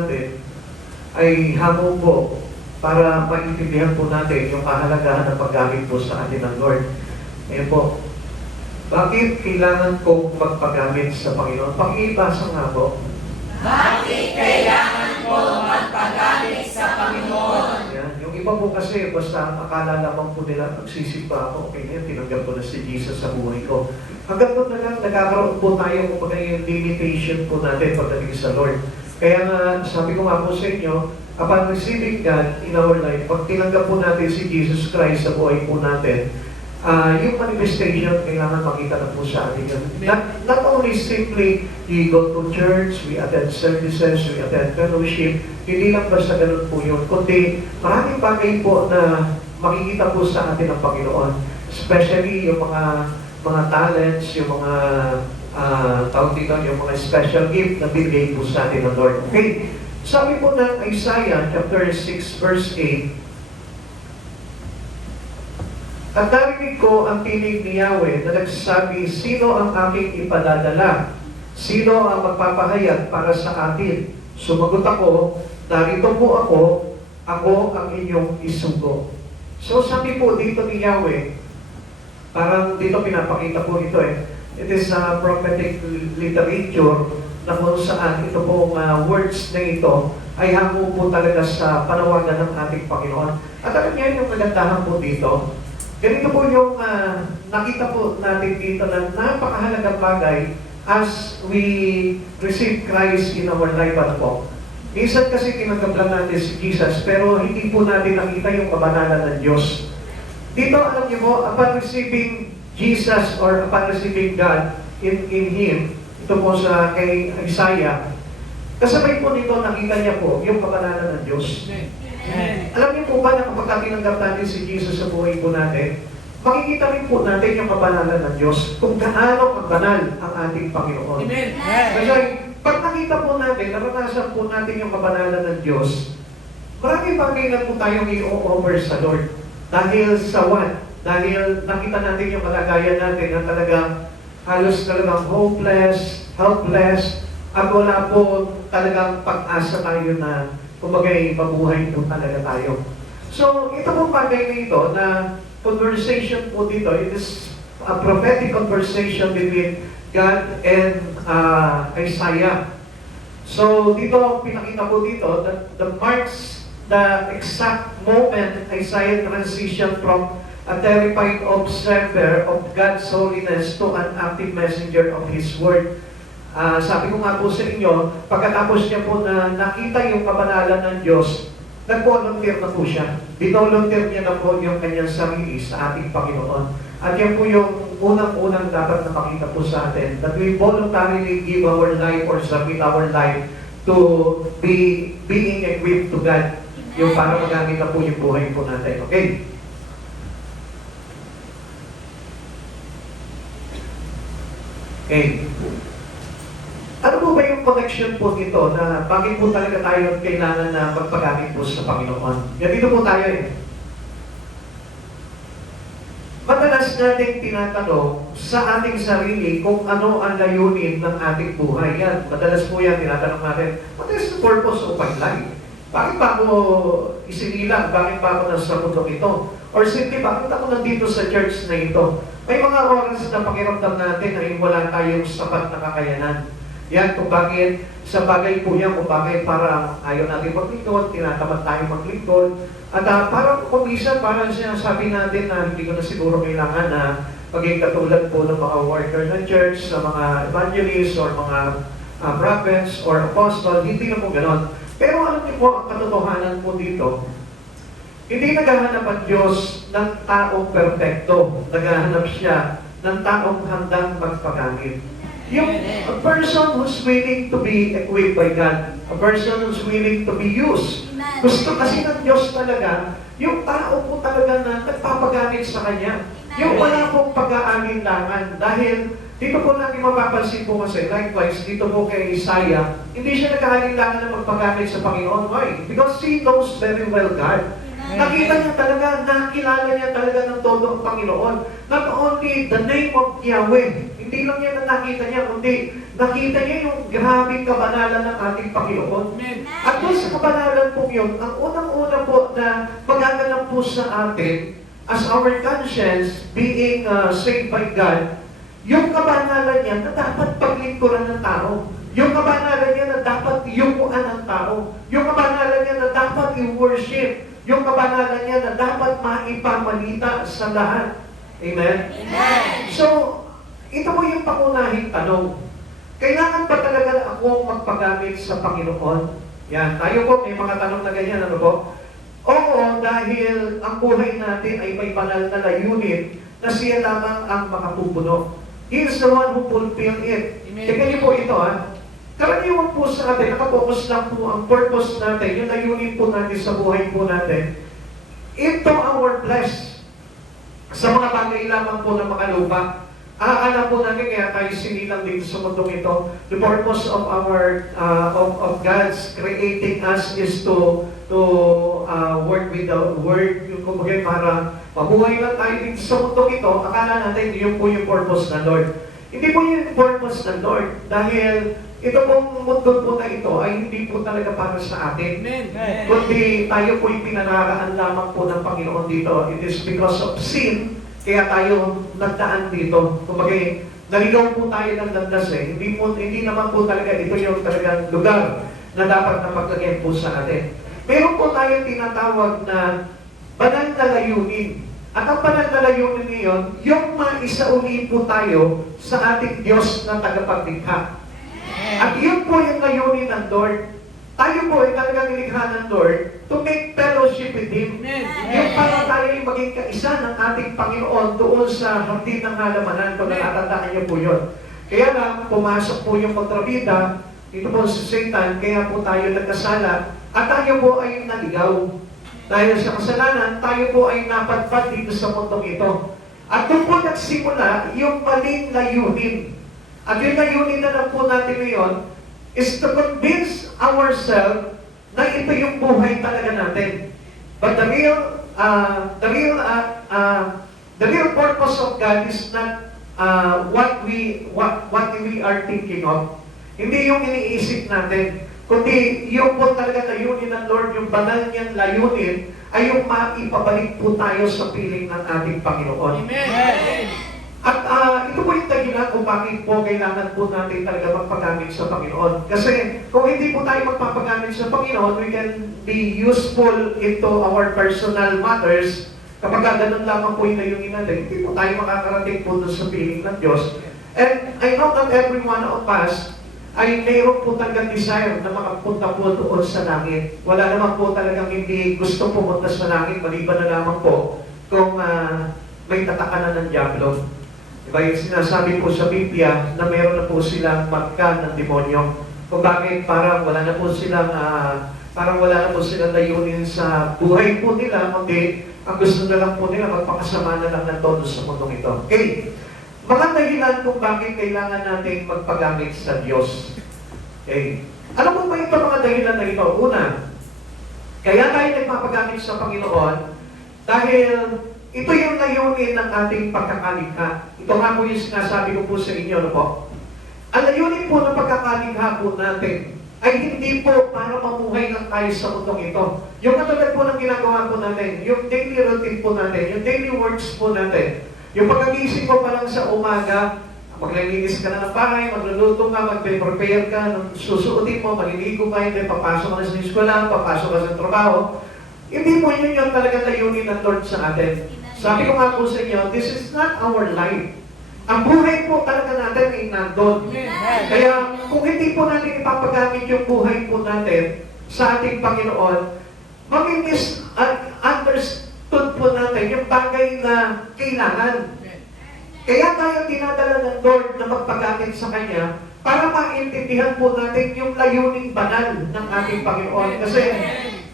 natin ay hamon po para maintindihan po natin yung kahalagahan ng paggamit po sa atin ng Lord. Ngayon po, bakit kailangan kong magpagamit sa Panginoon? Pakibasa nga po. Bakit kailangan ko magpagamit sa Panginoon? Yan. Yung iba po kasi, basta akala lamang po nila, magsisimba ako, okay na yan, tinanggap ko na si Jesus sa buhay ko. Hanggang doon na lang, nagkakaroon po tayo kung yung limitation po natin pagdating sa Lord. Kaya nga, sabi ko nga po sa inyo, upon receiving God in our life, pag tinanggap po natin si Jesus Christ sa buhay po natin, yung manifestation, kailangan makita na po sa atin yun. Not only simply, we go to church, we attend services, we attend fellowship, hindi lang basta ganun po yun, kundi maraming bagay po na makikita po sa atin ng Panginoon. Especially yung mga talents, yung mga tawag dito, yung mga special gift na binigay po sa atin ng Lord. Okay, sabi po ng Isaiah chapter 6 verse 8, at narinig ko ang tinig ni Yahweh na nagsasabi, sino ang aking ipadadala? Sino ang magpapahayag para sa atin? Sumagot ako, narito po ako ang inyong isugo. So sabi po dito ni Yahweh, parang dito pinapakita po ito it is a prophetic literature na kung saan ito pong words na ito ay hango po talaga sa panawagan ng ating Panginoon. At alam niya yung kagandahan po dito, ganito po yung nakita po natin dito na napakahalagang bagay as we receive Christ in our life. Ano po? Minsan kasi tinanggap lang natin si Jesus pero hindi po natin nakita yung kabanalan ng Diyos. Dito alam niyo po, upon receiving Jesus or upon receiving God in Him, ito po sa kay Isaiah, kasabay po nito nakita niya po yung kabanalan ng Diyos. Alam niyo po ba na kapag tinanggap natin si Jesus sa buhay po natin, makikita rin po natin yung kabanalan ng Diyos kung gaano kabanal ang ating Panginoon. Amen. Kasi pag nakita po natin, naranasan po natin yung kabanalan ng Diyos, maraming bagay na po tayong i-offer sa Lord. Dahil sa what? Dahil nakita natin yung kalagayan natin na talagang halos talagang hopeless, helpless, at wala po talagang pag-asa tayo na kumagay, mabuhay po talaga tayo. So, ito pong bagay na ito na conversation po dito, it is a prophetic conversation between God and Isaiah. So, dito, pinakita po dito, that the marks the exact moment Isaiah transitioned from a terrified observer of God's holiness to an active messenger of His word. Sabi ko nga po sa inyo, pagkatapos niya po na nakita yung kabanalan ng Diyos, nag-volunteer na po siya. Binolunteer niya na po yung kanyang sarili sa ating Panginoon. At yan po yung unang-unang dapat na makita po sa atin, that we voluntarily give our life or submit our life to being equipped to God. Yung para magamit na po yung buhay po natin. Okay? Okay. Ano po ba yung connection po dito na bakit po talaga tayo kailangan na magpagamit po sa Panginoon? Ganito po tayo Madalas nating tinatanong sa ating sarili kung ano ang layunin ng ating buhay. Yan, madalas po yan tinatanong natin, what is the purpose of my life? Bakit ba ako isinilang? Bakit ba ako nasa mundong ito? Or simply, bakit ako nandito sa church na ito? May mga oras na pakiramdam natin na wala tayong sapat na kakayanan. Yan kung bakit, sa bagay po yan, kung bakit parang ayaw natin maglingkod, tinatamad tayo maglingkod. At parang kumisa, parang sinasabi natin na hindi ko na siguro kailangan na maging katulad po ng mga worker ng church, sa mga evangelists or mga prophets or apostle, hindi na po ganon. Pero alam niyo po, ang katotohanan po dito, hindi naghahanap ang Diyos ng taong perpekto. Naghahanap siya ng taong handang magpagamit. Yung a person who's willing to be equipped by God, a person who's willing to be used. Gusto kasi ng Diyos talaga, yung tao po talaga na nagpapagamit sa Kanya. Yung wala pong pag-aalinlangan. Dahil dito po natin mapapansin po kasi, likewise, dito po kay Isaiah, hindi siya nag-aalinlangan na magpagamit sa Panginoon. Why? Because he knows very well God. Nakita niya talaga, nakilala niya talaga ng todo ang Panginoon. Not only the name of Yahweh, hindi Hindi lang yan na nakita niya, kundi nakita niya yung grabing kabanalan ng ating Panginoon. At doon sa kabanalan po yun, ang unang-una po na magaganap po sa atin, as our conscience being saved by God, yung kabanalan niya na dapat paglingkuran ng tao. Yung kabanalan niya na dapat yumuan ng tao. Yung kabanalan niya na dapat i-worship. Yung kabanalan niya na dapat maipamalita sa lahat. Amen? Amen. So, ito po yung pangunahing tanong. Kailangan ba talaga akong magpagamit sa Panginoon? Yan, tayo po, may mga tanong na ganyan, ano po? Oo, dahil ang buhay natin ay may banal na layunin na siya lamang ang makapupuno. He is the one who fulfill it. Tingnan niyo po ito, ha? Karaniwan po sa atin, nakapokus lang po ang purpose natin, yung layunin po natin sa buhay po natin, into our flesh. Sa mga bagay lamang po na makalupa. Alam po natin kaya tayo sinilang dito sa mundong ito. The purpose of our of God's creating us is to work with the Word, yung kumbaga para mabuhay lang tayo dito sa mundong ito. Akala natin yun po yung purpose ng Lord. Hindi po yung purpose ng Lord dahil ito pong mundo po na ito ay hindi po talaga para sa atin. Kundi tayo po yung pinangaraan lamang po ng Panginoon dito. It is because of sin, kaya tayo nagdaan dito. Kumbaga, naligaw po tayo ng landas eh. Hindi naman po talaga ito yung talagang lugar na dapat na paglagyan po sa atin. Meron po tayong tinatawag na banal na layunin. At ang banal na layunin niyon, yung maisauli po tayo sa ating Diyos na tagapaglikha. At yun po yung layunin ng Lord. Tayo po ay talagang nilikha ng Lord to make fellowship with Him. Yung para tayo ay maging kaisa ng ating Panginoon doon sa hardin ng halamanan, kung natatandaan niyo po yun. Kaya lang, pumasok po yung kontrabida, ito po si Satan, kaya po tayo nagkasala, at tayo po ay naligaw. Dahil sa kasalanan, tayo po ay napadpad dito sa mundong ito. At doon po nagsimula yung maling layunin. At yung layunin na lang po natin ngayon is to convince ourselves na ito yung buhay talaga natin. But the real purpose of God is not what we are thinking of. Hindi yung iniisip natin, kundi yung po talaga layunin ng Lord, yung banal niyang layunin, ay yung maipabalik po tayo sa piling ng ating Panginoon. Amen. At ito po yung dahilan kung bakit po kailangan po natin talaga magpagamit sa Panginoon. Kasi kung hindi po tayo magpapagamit sa Panginoon, we can be useful into our personal matters. Kapag ganun lamang po yung layunin natin, hindi po tayo makakarating po doon sa piling ng Diyos. And I know that every one of us ay mayroon po talagang desire na makapunta po doon sa langit. Wala naman po talagang hindi gusto pumunta sa langit, maliban na lamang po kung may tatakanan ng Diablo. Diba yung sinasabi po sa Biblia na meron na po silang marka ng demonyo. Kung bakit parang wala na po silang layunin sa buhay po nila, kundi ang gusto na lang po nila magpakasama na lang ng todo sa mundong ito. Okay. Mga dahilan kung bakit kailangan natin magpagamit sa Diyos. Okay. Ano po ba ito mga dahilan na ito? Una, kaya tayo nagpapagamit sa Panginoon dahil ito yung layunin ng ating pagkakalikha. Ito nga po yung sinasabi ko po sa inyo, no po? Ang layunin po ng pagkakalikha po natin ay hindi po para mamuhay lang tayo sa mundong ito. Yung katulad po ng ginagawa po natin, yung daily routine po natin, yung daily works po natin, yung pagkagising mo pa lang sa umaga, maglilinis ka na ng bahay, magluluto ka, mag-prepare ka, susuotin mo, maliligo ka, hindi papasok ka na sa eskwela, papasok ka sa trabaho. Hindi po yun yung talagang layunin ng Lord sa atin. Sabi ko nga po sa inyo, this is not our life. Ang buhay po talaga natin ay nandun. Kaya kung hindi po natin ipapagamit yung buhay po natin sa ating Panginoon, understood po natin yung bagay na kailangan. Kaya tayo dinadala ng Lord na magpagamit sa Kanya para maintindihan po natin yung layuning banal ng ating Panginoon. Kasi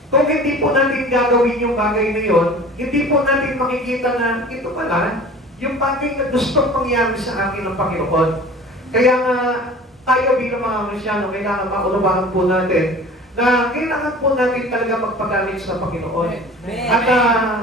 kung hindi po natin gagawin yung bagay na yun, hindi po natin makikita na ito pala, yung bagay na gustong mangyari sa akin ng Panginoon. Kaya nga, tayo bilang mga Kristyano, kailangan maunawaan po natin na kailangan po natin talaga magpagaling sa Panginoon. At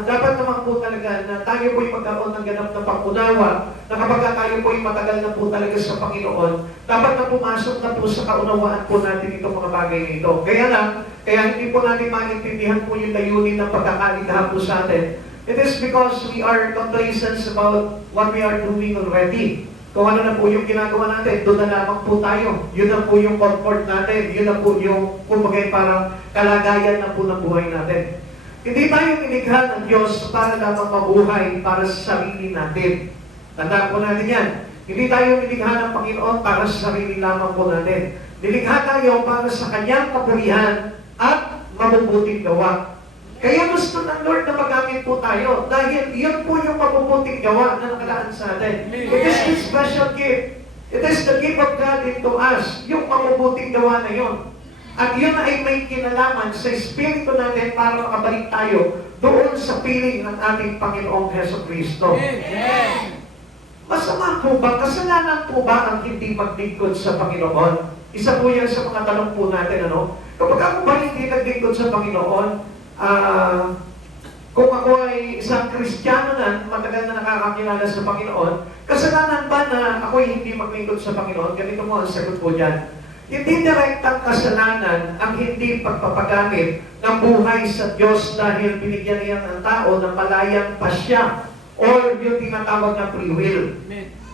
dapat naman po talaga na tayo po'y magkaroon ng ganap na pangunawa na kapag tayo po'y matagal na po talaga sa Panginoon, dapat na pumasok na po sa kaunawaan po natin itong mga bagay nito. Kaya lang, kaya hindi po natin maintindihan po yung layunin ng pagkakaligha po sa atin. It is because we are complacent about what we are doing already. Kung ano na po yung ginagawa natin, doon na lamang po tayo. Yun na po yung comfort natin. Yun na po yung, kumbaga, parang kalagayan na po ng buhay natin. Hindi tayo nilikha ng Diyos para lamang mabuhay para sa sarili natin. Tandaan po natin yan. Hindi tayo nilikha ng Panginoon para sa sarili lamang po natin. Nilikha tayo para sa Kanyang kapurihan at mabubuting gawa. Kaya gusto ng Lord na magamit po tayo dahil yun po yung mabubuting gawa na nakalaan sa atin. It is His special gift. It is the gift of God into us, yung mabubuting gawa na yun. At yun ay may kinalaman sa Espiritu natin para makabalik tayo doon sa piling ng ating Panginoong Jesucristo. Masama po ba? Kasalanan po ba ang hindi maglingkod sa Panginoon? Isa po yan sa mga tanong po natin, ano? Kapag ako ba hindi naglingkod sa Panginoon, kung ako ay isang Kristiyano na matagal na nakakakilala sa Panginoon, kasalanan ba na ako ay hindi maglingkod sa Panginoon? Ganito mo ang sagot po dyan. Hindi direktang kasalanan ang hindi pagpapagamit ng buhay sa Diyos dahil binigyan niya ng tao ng malayang pasya or yung tinatawag na free will.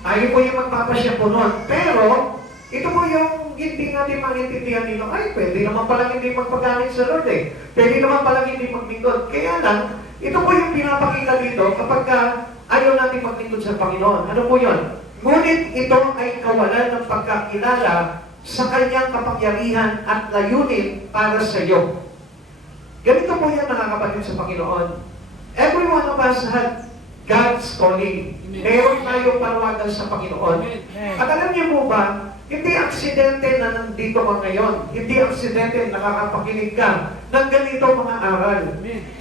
Tayo po yung magpapasya po nun. Pero, ito po yung hindi natin maintindihan dito, ay, pwede naman palang hindi magpagamit sa Lord eh. Pwede naman palang hindi maglingkod. Kaya lang, ito po yung pinapakita dito kapag ayaw natin maglingkod sa Panginoon. Ano po yun? Ngunit ito ay kawalan ng pagkakilala sa Kanyang kapangyarihan at layunin para sa iyo. Ganito po yan nakakapatid sa Panginoon. Every one of us had God's calling. Meron tayong parawagan sa Panginoon. At alam niyo po ba, hindi aksidente na nandito ka ngayon. Hindi aksidente nakakapakinig ka ng ganito mga aral.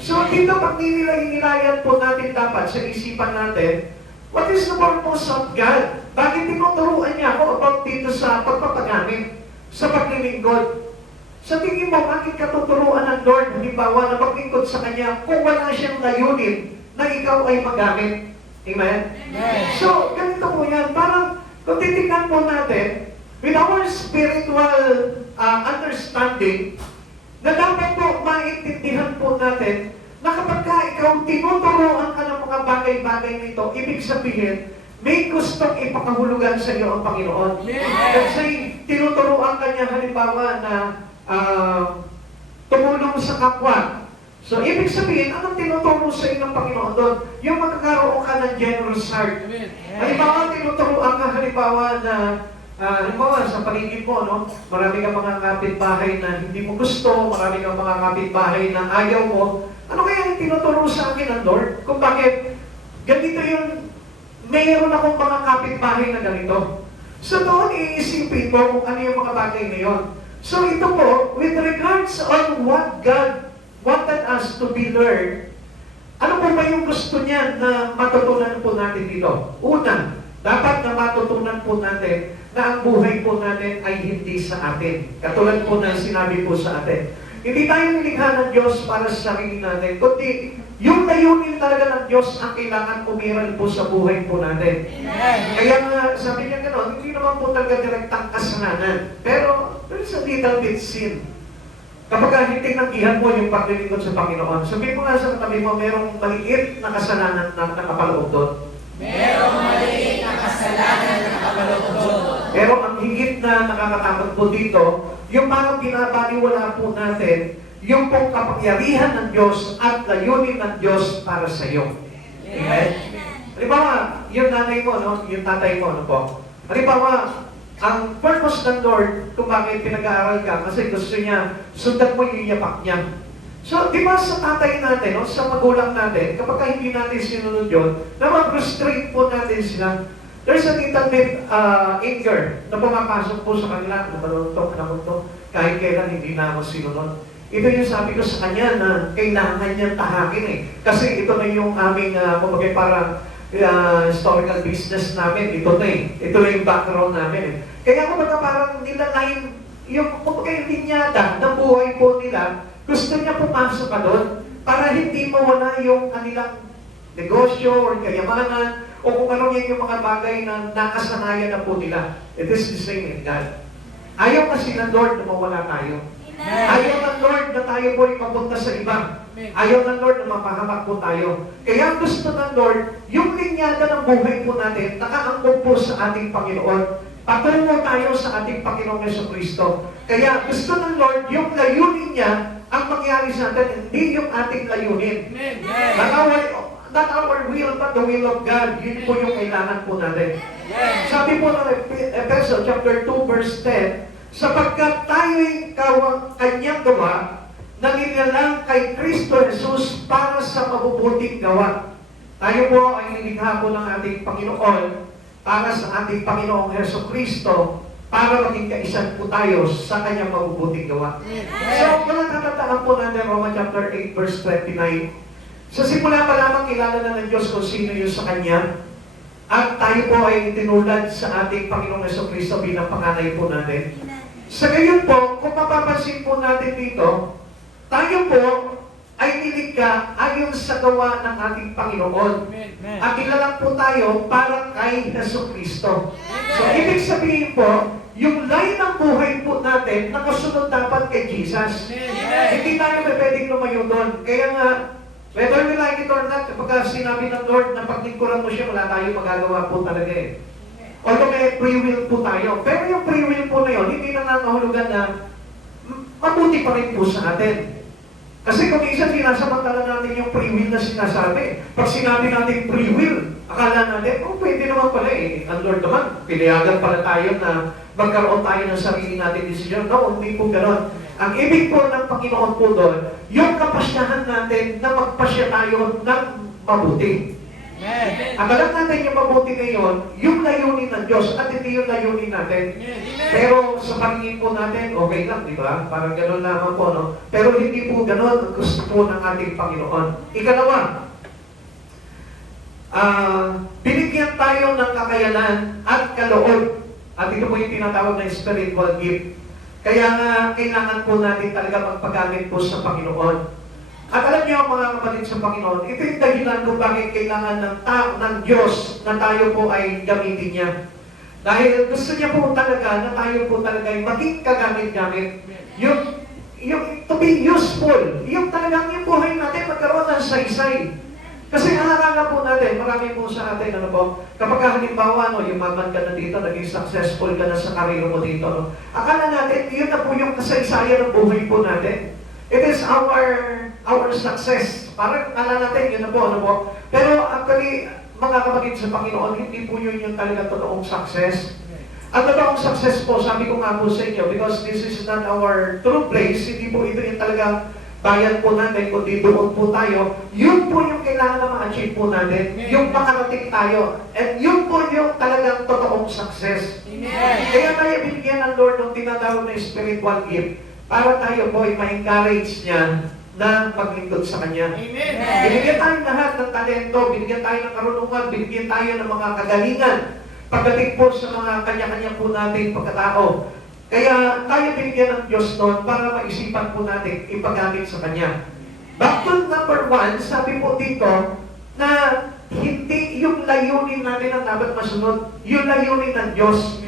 So dito pag ninilayan po natin dapat sa isipan natin, what is the purpose of God? Bakit tinuturuan niya ako about dito sa pagpapagamit, sa paglilingkod? Sa tingin mo, bakit katuturuan ng Lord, halimbawa, na maglingkod sa Kanya kung wala siyang layunin na ikaw ay magamit? Amen? So, ganito po yan. Parang, kung titignan po natin, with our spiritual understanding, na dapat po maintindihan po natin na kapag ikaw tinuturuan ka ng mga bagay-bagay nito, ibig sabihin, may gustong ipakahulugan sa iyo ang Panginoon. Kasi tinuturuan ka niya halimbawa na tumulong sa kapwa. So, ibig sabihin, anong tinuturo sa iyo ng Panginoon doon? Yung magkakaroon ka ng generous heart. Halimbawa, tinuturuan ka halimbawa na halimbawa, sa paligid mo, no? Marami kang mga kapitbahay na hindi mo gusto, marami kang mga kapitbahay na ayaw mo. Ano kaya yung tinuturo sa akin ng Lord? Kung bakit ganito yung mayroon akong mga kapitbahay na ganito. So doon iisipin mo kung ano yung mga bagay na yun. So ito po, with regards on what God wanted us to be learned, ano po ba yung gusto niya na matutunan po natin dito? Una, dapat na matutunan po natin na ang buhay po natin ay hindi sa atin. Katulad po ng sinabi po sa atin. Hindi tayo nilikha ng Diyos para sa sarili natin, kundi yung layunin talaga ng Diyos ang kailangan umiral po sa buhay po natin. Kaya nga, sabi niya gano'n, hindi naman po talaga direktang kasalanan. Pero, there's a little bit sin. Kapag hindi nanggihan mo yung paglilingkod sa Panginoon, sabihin mo nga sa katabi mo, merong maliit na kasalanan na nakapaloob doon. Merong maliit na kasalanan na nakapaloob doon. Pero ang higit na nakakatakot po dito, yung parang binabaliwala po natin, yung pong kapangyarihan ng Diyos at layunin ng Diyos para sa iyo. Amen? Halimbawa, yung nanay mo, no? Yung tatay mo, ano po? Halimbawa, ang purpose ng Lord kung bakit pinag-aaral ka, kasi gusto niya, sundan mo yung yapak niya. So, di ba sa tatay natin, no? Sa magulang natin, kapag hindi natin sinunod yun, na mag-frustrate po natin sila. There's a little bit anger na pumapasok po sa kanila. Ano ba to? Kahit kailan hindi na ako sinunod. Ito yung sabi ko sa kanya na kailangan niyang tahakin eh. Kasi ito na yung aming, kumbaga parang historical business namin. Ito na eh. Ito na yung background namin eh. Kaya kumbaga parang nilalain yung kumbaga yung linyada ng buhay po nila, gusto niya pumasok ka doon para hindi mawala yung kanilang negosyo or kayamanan o kung ano yan yung mga bagay na nakasanayan na po nila. It is the same in God. Ayaw kasi ng Lord na mawala tayo. Ayaw ng Lord na tayo po ay mapunta sa iba. Ayaw ng Lord na mapahamak po tayo. Kaya gusto ng Lord, yung linyada ng buhay po natin, nakaangkop po sa ating Panginoon. Patungo tayo sa ating Panginoong Jesucristo. Kaya gusto ng Lord, yung layunin niya, ang mangyari sa atin, hindi yung ating layunin. Not our will, but the will of God. Yun po yung kailangan po natin. Sabi po ng Efeso chapter 2 verse 10, sapagkat tayo'y kanyang gawa, nangingalang kay Kristo Jesus para sa mabubuting gawa. Tayo po ay nilikha po ng ating Panginoon para sa ating Panginoong Jesucristo para maging kaisan po tayo sa kanyang mabubuting gawa. So, kung natataan po natin Romans chapter 8 verse 29, sa simula pa lamang kilala na ng Diyos kung sino yun sa Kanya, at tayo po ay tinulad sa ating Panginoong Jesucristo bilang panganay po natin. Sa gayon po, kung mapapansin po natin dito, tayo po ay nilikha ayon sa gawa ng ating Panginoon. At ilalang po tayo para kay Jesucristo. So, ibig sabihin po, yung line ng buhay po natin, nakasunod dapat kay Jesus. Hindi tayo pwedeng lumayo doon. Kaya nga, whether we like it or not, kapag sinabi ng Lord na paglingkuran mo siya, wala tayong magagawa po talaga eh. Although may free will po tayo. Pero yung free will po na yun, hindi na nangahulugan na mabuti pa rin po sa atin. Kasi kung minsan sinasamantala natin yung free will na sinasabi. Pag sinabi natin free will, akala natin, oh pwede naman pala eh. Ang Lord naman, pinayagan pala tayo na magkaroon tayo ng sarili natin decision. No, hindi po gano'n. Ang ibig po ng Panginoon po doon, yung kapasyahan natin na magpasya tayo ng mabuti. Ang alam natin yung mabuti ngayon, yung layunin ng Diyos at hindi yung layunin natin. Pero sa paningin po natin, okay lang, di ba? Parang gano'n lamang po, no? Pero hindi po gano'n ang gusto po ng ating Panginoon. Ikalawa, binigyan tayo ng kakayanan at kaloob. At ito po yung tinatawag na spiritual gift. Kaya nga, kailangan po natin talaga magpagamit po sa Panginoon. At alam niyo, mga kapatid sa Panginoon, ito yung dahilan kung bakit kailangan ng Diyos na tayo po ay gamitin niya. Dahil gusto niya po talaga na tayo po talaga ay maging kagamit-gamit. Yung to be useful. Yung talagang yung buhay natin magkaroon ng saysay. Kasi nakakala po natin, marami po sa atin, ano po, kapag halimbawa, no, yumaman ka na dito, naging successful ka na sa karir mo dito, no, akala natin, yun na po yung kasaysayan ng buhay po natin. It is our success. Parang akala natin, yun na po, ano po. Pero actually, mga kapatid sa Panginoon, hindi po yun yung talaga totoong success. Ang totoong success po, sabi ko nga po sa inyo, because this is not our true place, hindi po ito yung talagang bayan po natin, kundi doon po tayo, yun po yung kailangan na ma-achieve po natin, yung makarating tayo, and yun po yung talagang totoong success. Kaya tayo binigyan ng Lord ng tinatawag na spiritual gift, para tayo po ay ma-encourage niya na maglingkod sa Kanya. Binigyan tayo lahat ng talento, binigyan tayo ng karunungan, binigyan tayo ng mga kagalingan, pagdating po sa mga kanya-kanya po nating pagkatao. Kaya tayo binigyan ng Diyos noon para maisipan po natin ipagamit sa Kanya. Back to number 1, sabi po dito na hindi yung layunin natin ang dapat masunod, yung layunin ng Diyos.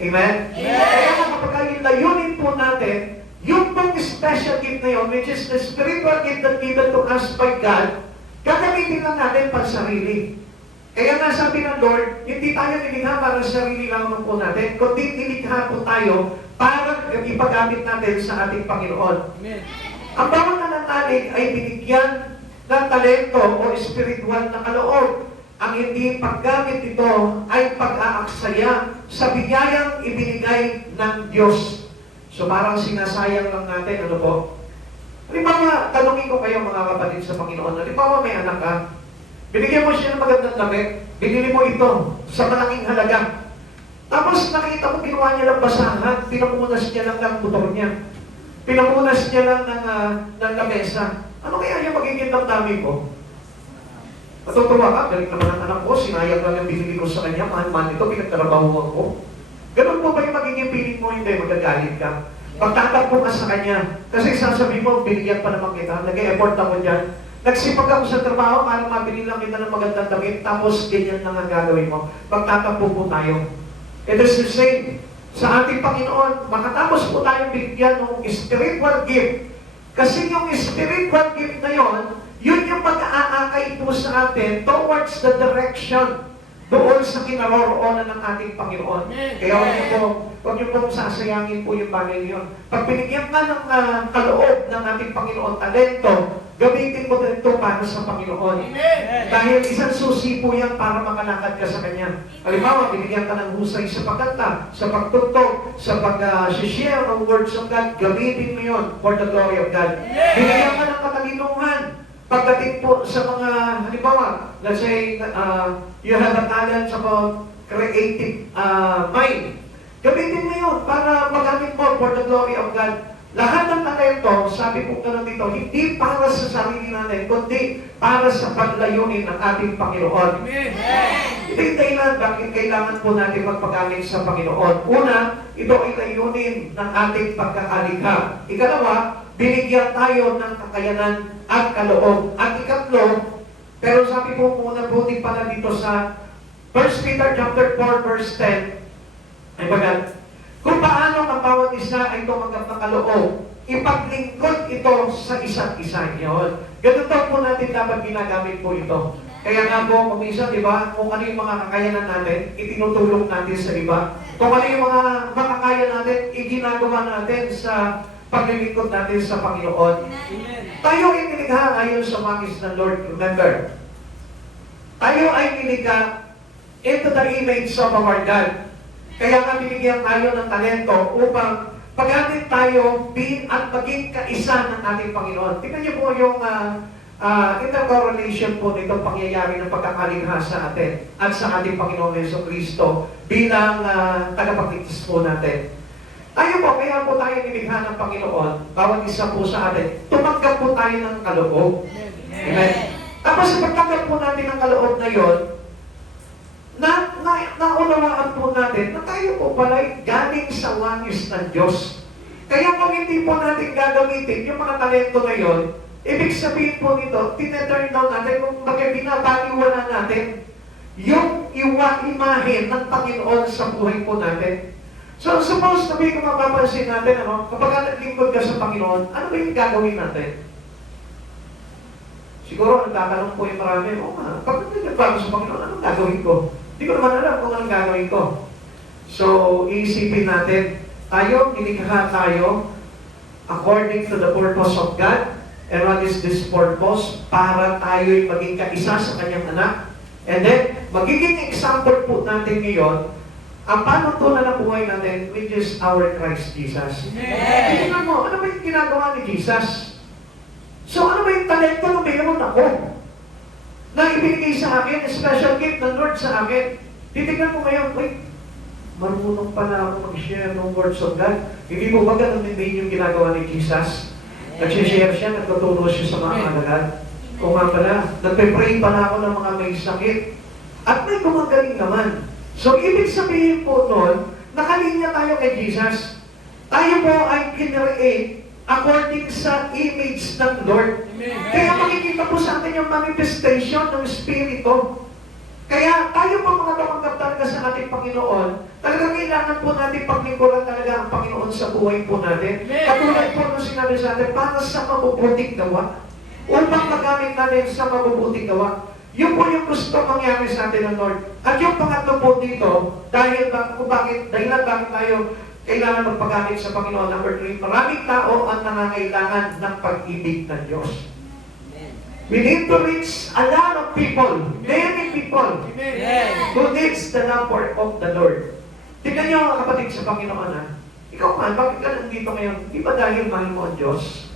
Amen? Kaya kapag yung layunin po natin, yung pong special gift na yun, which is the spiritual gift that given to us by God, gagamitin lang natin pang sarili. Kaya nga sabi ng Lord, hindi tayo nilikha para sa sarili lamang po natin, kundi nilikha po tayo para ipagamit natin sa ating Panginoon. Amen. Ang bawat nananalig ay binigyan ng talento o spiritual na kaloob. Ang hindi paggamit nito ay pag-aaksaya sa biyayang ibinigay ng Diyos. So parang sinasayang lang natin, ano po? Halimbawa, tanungin ko kayo mga kapatid sa Panginoon, halimbawa may anak ka, binigyan mo siya ng magandang damit, binili mo ito sa malaking halaga. Tapos nakita mo ginawa niya ng basahan, pinamunas niya lang ng motor niya. Pinamunas niya lang ng lamesa. Ano kaya yung magiging damdamin ko? Matutuwa ka, galing naman ang anak ko, sinayang lang yung binili ko sa kanya, mahal-mahal ito, pinagtrabahuan ko. Ganun po ba yung magiging magiging piling mo, hindi, magagalit ka. Pagtatakbo ka sa Kanya, kasi sasabihin mo, binigyan pa naman kita, nag-e-effort ako dyan. Nagsipag ako sa trabaho para mabili lang kita ng magandang damit, tapos ganyan lang ang gagawin mo. Pagtatakbo po tayo. It is the same. Sa ating Panginoon, makatapos po tayong bigyan ng spiritual gift. Kasi yung spiritual gift na yon, yun yung pag-aakay po sa atin towards the direction doon sa kinaroroonan ng ating Panginoon. Kaya huwag niyo pong sasayangin po yung bagay niyon. Pag binigyan ka ng kaloob ng ating Panginoon, talento, gamitin mo ito para sa Panginoon. Dahil isang susi po yan para makalakad ka sa Kanya. Halimbawa, binigyan ka ng husay sa pagkanta, sa pagtugtog, sa pag-share ng words of God, gamitin mo yun for the glory of God. Binigyan ka ng katalinuhan. Pagdating po sa mga, halimbawa, let's say, you have a talent about creative mind. Gamitin mo yun para magamit mo for the glory of God. Lahat ng talento, sabi po ka dito, hindi para sa sarili natin, kundi para sa paglayunin ng ating Panginoon. Ito yung dahilan bakit kailangan po natin magpagamit sa Panginoon. Una, ito ay layunin ng ating pagkakalikha. Ikalawa, binigyan tayo ng kakayanan at kaloob. At ikatlo, pero sabi po muna po din pala dito sa 1 Peter chapter 4 verse 10, ay bagat, kung paano ang bawat isa ay tumanggap ng kaloob, ipaglingkod ito sa isa't isa. Yun. Ganun daw po natin dapat ginagamit po ito. Kaya nga po, kung minsan, di ba, kung ano yung mga kakayanan natin, itinutulong natin sa iba. Kung ano yung mga makakaya natin, iginagawa natin sa paglilingkod natin sa Panginoon. Tayo ay nilikha ayon sa mangis ng Lord. Remember, tayo ay nilikha into the image of our God. Kaya nga binigyan tayo ng talento upang pag-atin tayo at maging kaisa ng ating Panginoon. Tingnan niyo po yung intercorrelation po nitong pangyayari ng pagkakalikha sa atin at sa ating Panginoon Jesucristo bilang tagapagligtas po natin. Tayo po, kaya po tayo nilikha ng Panginoon, bawat isa po sa atin, tumanggap po tayo ng kaloob. Amen. Tapos sa pagtanggap po natin ng kaloob na yon, naunawaan po natin na tayo po pala'y galing sa langis ng Diyos. Kaya kung hindi po natin gagamitin yung mga talento na yon, ibig sabihin po nito, tineturn down natin, kung bakit binabaliwala natin yung imahe ng Panginoon sa buhay po natin. So, suppose na kung mapapansin natin, kapag naglingkod ka sa Panginoon, ano ba yung gagawin natin? Siguro, nagtatanong po yung marami, pag naglingkod sa Panginoon, anong gagawin ko? Hindi ko naman alam kung anong gagawin ko. So, iisipin natin, nilikha tayo according to the purpose of God. And what is this purpose? Para tayo'y maging kaisa sa Kanyang anak. And then, magiging example po natin ngayon, ang panutunan ng buhay natin, which is our Christ Jesus. Tingnan mo, ano ba yung ginagawa ni Jesus? So, ano ba yung talento na mayroon ako? Na ibinigay sa akin, special gift ng Lord sa akin. Titignan ko ngayon, marunong pa na ako mag-share ng words of God. Hindi mo ba ganun din yung ginagawa ni Jesus? Nag-share siya, nagtuturo siya sa mga alagad. Kung nga pala, nagpe-pray pa na ako ng mga may sakit. At may gumagaling naman. So, ibig sabihin po nun, nakalinya tayo kay Jesus. Tayo po ay kinreate according sa image ng Lord. Kaya makikita po sa atin yung manifestation ng Espiritu. Kaya tayo po mga tumanggap talaga sa ating Panginoon, talagang kailangan po natin paglingkuran talaga ang Panginoon sa buhay po natin. Katulad po nung sinabi sa atin, para sa mabubuting gawa. Upang magamit natin sa mabubuting gawa. Yun po yung gusto mangyari sa atin ng Lord. At yung pangatlo po dito, dahilan bakit tayo kailangan magpagamit sa Panginoon. Number 3, maraming tao ang nangangailangan ng pag-ibig ng Diyos. We need to reach a lot of people, many people, who needs the love of the Lord. Tignan niyo mga kapatid sa Panginoon, ha? Ikaw man, bakit ka nandito ngayon? Di ba dahil mahal mo ang Diyos?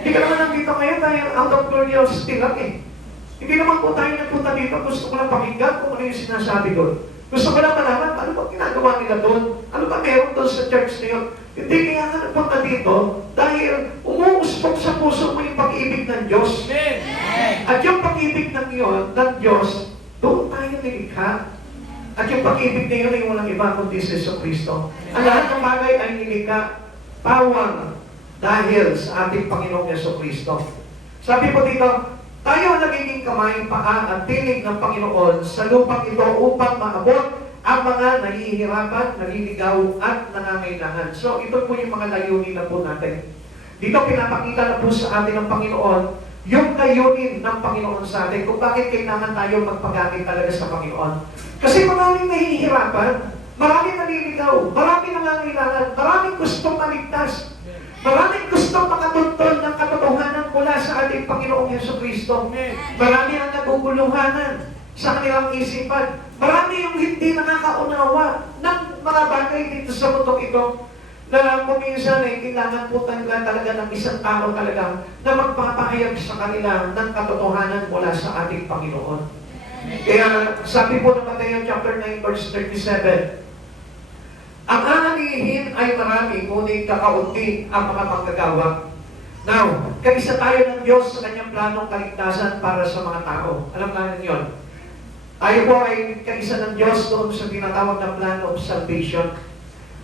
Hindi ka naman nandito ngayon dahil out of curiosity lang eh. Hindi naman po tayo nagpunta dito, gusto ko lang pakinggan kung ano yung sinasabi doon. Gusto ko lang malaman, ano ba ginagawa nila doon? Ano ba meron doon sa church na yun? Hindi kaya nga nagpunta dito dahil umuuspok sa puso mo yung pag-ibig ng Diyos. At yung pag-ibig ng Diyos, doon tayo nilikha. At yung pag-ibig na yun ay walang iba kundi si Jesucristo. Ang lahat ng bagay ay nilikha pawang dahil sa ating Panginoong Jesucristo. Sabi po dito, tayo ang nagiging kamay, paa at tinig ng Panginoon sa lupang ito upang maabot ang mga nahihirapan, naliligaw at nangangailangan. So ito po yung mga layunin na po natin. Dito pinapakita na po sa atin ng Panginoon yung layunin ng Panginoon sa atin kung bakit kailangan tayo magpagamit talaga sa Panginoon. Kasi maraming nahihirapan, maraming naliligaw, maraming nangangailangan, maraming gustong maligtas, maraming gustong makatuntun ng katotohanan mula sa ating Panginoong Jesucristo. Marami ang naguguluhanan sa kanilang isipan. Marami yung hindi nakakaunawa ng mga bagay dito sa mundong ito na kung minsan ay kailangan po talaga ng isang tao talaga na magpapahayag sa kanila ng katotohanan mula sa ating Panginoon. Kaya sabi po ng Mateo chapter 9 verse 37, ang aanihin ay marami, ngunit kakaunti ang mga manggagawa. Now, kaisa tayo ng Diyos sa kanyang planong kaligtasan para sa mga tao. Alam natin yun. Tayo po ay kaisa ng Diyos doon sa tinatawag na plan of salvation.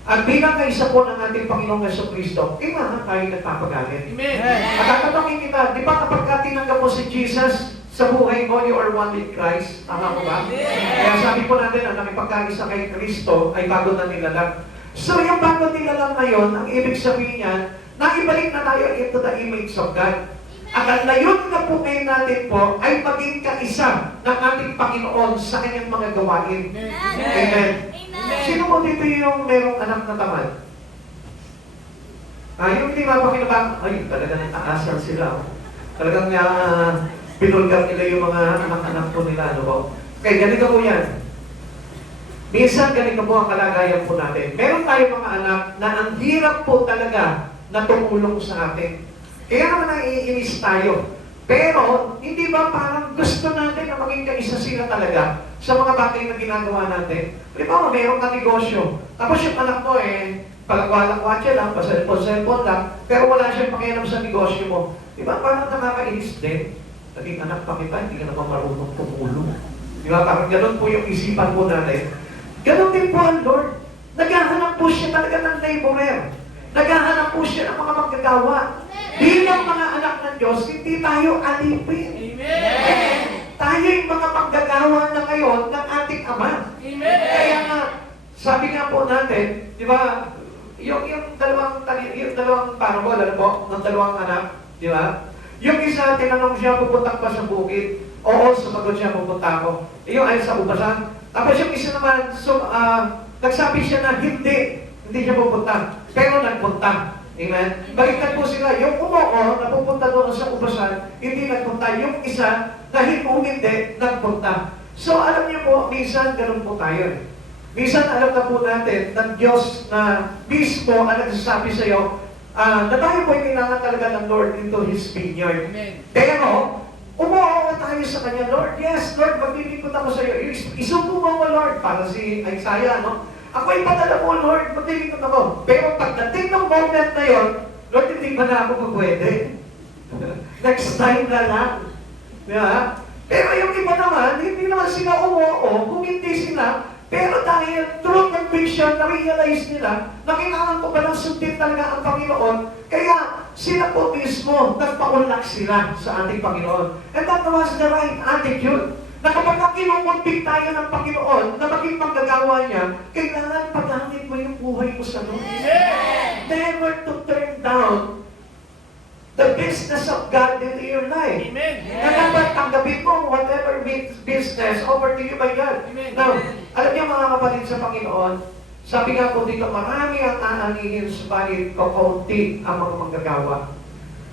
At bilang kaisa po ng ating Panginoong Jesucristo, kailangan tayo nagpapagamit. Amen. At tatanungin kita, di ba kapag tinanggap mo si Jesus sa buhay mo, you are one with Christ? Tama po ba? Kaya sabi po natin na nakipagkaisa kay Kristo ay bago na nilalang. So yung bago nilalang ngayon, ang ibig sabihin niyan, naibalik na tayo into the image of God. At ang layunin na po ngayon natin po ay maging kaisa ng ating Panginoon sa kanyang mga gawain. Amen. Sino po dito yung merong anak na tamad? Yung hindi mapakinabang, ay talaga nataasan sila. Talagang pinulgar nila yung mga anak-anak po nila. Ano po? Okay, ganito po yan. Minsan ganito po ang kalagayan po natin. Meron tayo mga anak na ang hirap po talaga na tumulong sa atin. Kaya naman naiinis tayo. Pero, hindi ba parang gusto natin na maging kaisa sila talaga sa mga bagay na ginagawa natin? Halimbawa, mayroong ka negosyo. Tapos yung anak mo palagwalang-watcha lang, pa-cellphone lang, pero wala siyang pakialam sa negosyo mo. Di ba parang nakakainis din? Naging anak pa kita, hindi ka naman marunong tumulong. Di ba parang ganun po yung isipan po natin. Ganun din po ang Lord. Naghahanap po siya talaga ng laborer. Naghahanap po siya ng mga manggagawa. Bilang mga anak ng Diyos, hindi tayo alipin. Amen. Tayo yung mga manggagawa na ngayon ng ating Ama. Amen. Kaya nga, sabi nga po natin, di ba, yung dalawang parabol, alam po, ng dalawang anak, di ba? Yung isa, tinanong siya, pupunta pa sa bukid. Oo, sumagot siya, pupunta ako. Yung ay sa ubasan. Tapos yung isa naman, nagsabi siya na hindi siya pupunta. Pero nagpunta. Amen? Baliktad po sila. Yung umuo, na pupunta doon sa ubasan, hindi nagpunta. Yung isa, na hindi, nagpunta. So, alam niyo po, minsan ganun po tayo. Minsan, alam na po natin ng Diyos na mismo ang nagsasabi sa iyo, na tayo po ay kailangan talaga ng Lord into His vineyard. Amen. Pero, umuo tayo sa Kanya, Lord, yes, Lord, maglilingkod ako sa iyo. Isubo mo, Lord, para si Isaiah, no? Ako ay padala mo, Lord, maglilingkod ako. Pero pagdating ng moment na yon, Lord, hindi ba na ako pwede? Next time na lang. Yeah? Pero yung iba naman, hindi naman sila umuo, kung hindi sila, pero dahil through conviction, na-realize nila na kailangan ko ba ng sundin talaga ang Panginoon, kaya sila po mismo, nagpaunlak sila sa ating Panginoon. And that was the right attitude. Na kapag kinukumpik tayo ng Panginoon na maging manggagawa niya, kailangan paggamit mo yung buhay mo sa Lord. Never to turn down the business of God in your life. Amen. Na dapat tanggapin mo whatever business over to you by God. Amen. Now, alam niyo mga kapatid sa Panginoon, sabi nga po dito, marami ang aanihin subalit kakaunti ang mga manggagawa.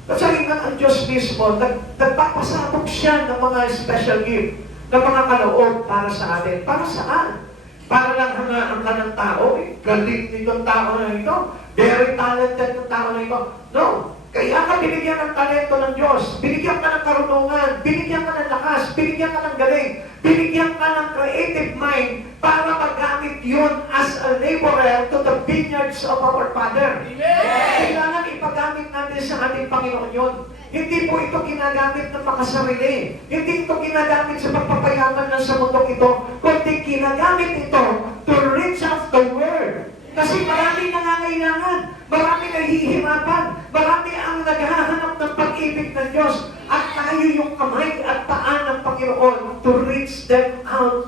At sabi nga ang Diyos mismo, nagpapasabog siya ng mga special gift, ng mga kaloob para sa atin. Para saan? Para lang hangaan ka ng tao. Galing nitong tao na ito. Very talented ng tao na ito. No. Kaya ka binigyan ng talento ng Diyos. Binigyan ka ng karunungan. Binigyan ka ng lakas. Binigyan ka ng galing. Binigyan ka ng creative mind para magamit yun as a laborer to the vineyards of our Father. Amen. Kailangan ipagamit natin natin sa ating Panginoon yun. Hindi po ito ginagamit ng makasarili. Hindi ito ginagamit sa pagpapayaman ng sa mundong ito, kundi ginagamit ito to reach out the world. Kasi maraming nangangailangan, maraming nahihirapan, marami ang naghahanap ng pag-ibig ng Diyos. At tayo yung kamay at paa ng Panginoon to reach them out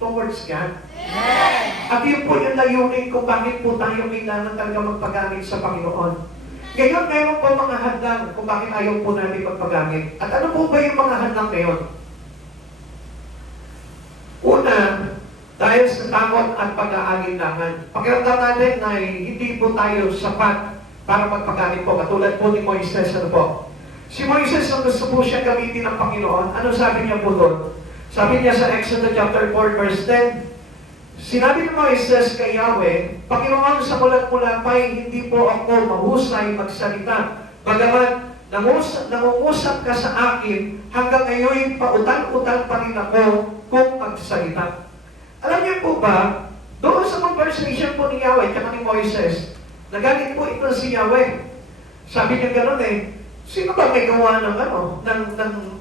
towards God. At yun po yung layunin kung bakit po tayo kailangan talaga magpagamit sa Panginoon. Ngayon, mayroon po mga hadlang kung bakit ayaw po natin magpagamit. At ano po ba yung mga hadlang ngayon? Una, dahil sa takot at pag-aalinlangan. Pakiramdam natin na hindi po tayo sapat para magpagamit po. Katulad po ni Moises, ano po? Si Moises, ang gusto po siya gamitin ng Panginoon, ano sabi niya po doon? Sabi niya sa Exodus chapter 4, verse 10, sinabi ni Moises kay Yahweh, Panginoon, sa mulat-mula pa'y hindi po ako mahusay magsalita. Bagamat nangungusap ka sa akin, hanggang ngayon pautal-utal pa rin ako kung magsalita. Alam niyo po ba, doon sa conversation po ni Yahweh at ni Moises, nagalit po ito si Yahweh. Sabi niya gano'n sino ba may gawa ng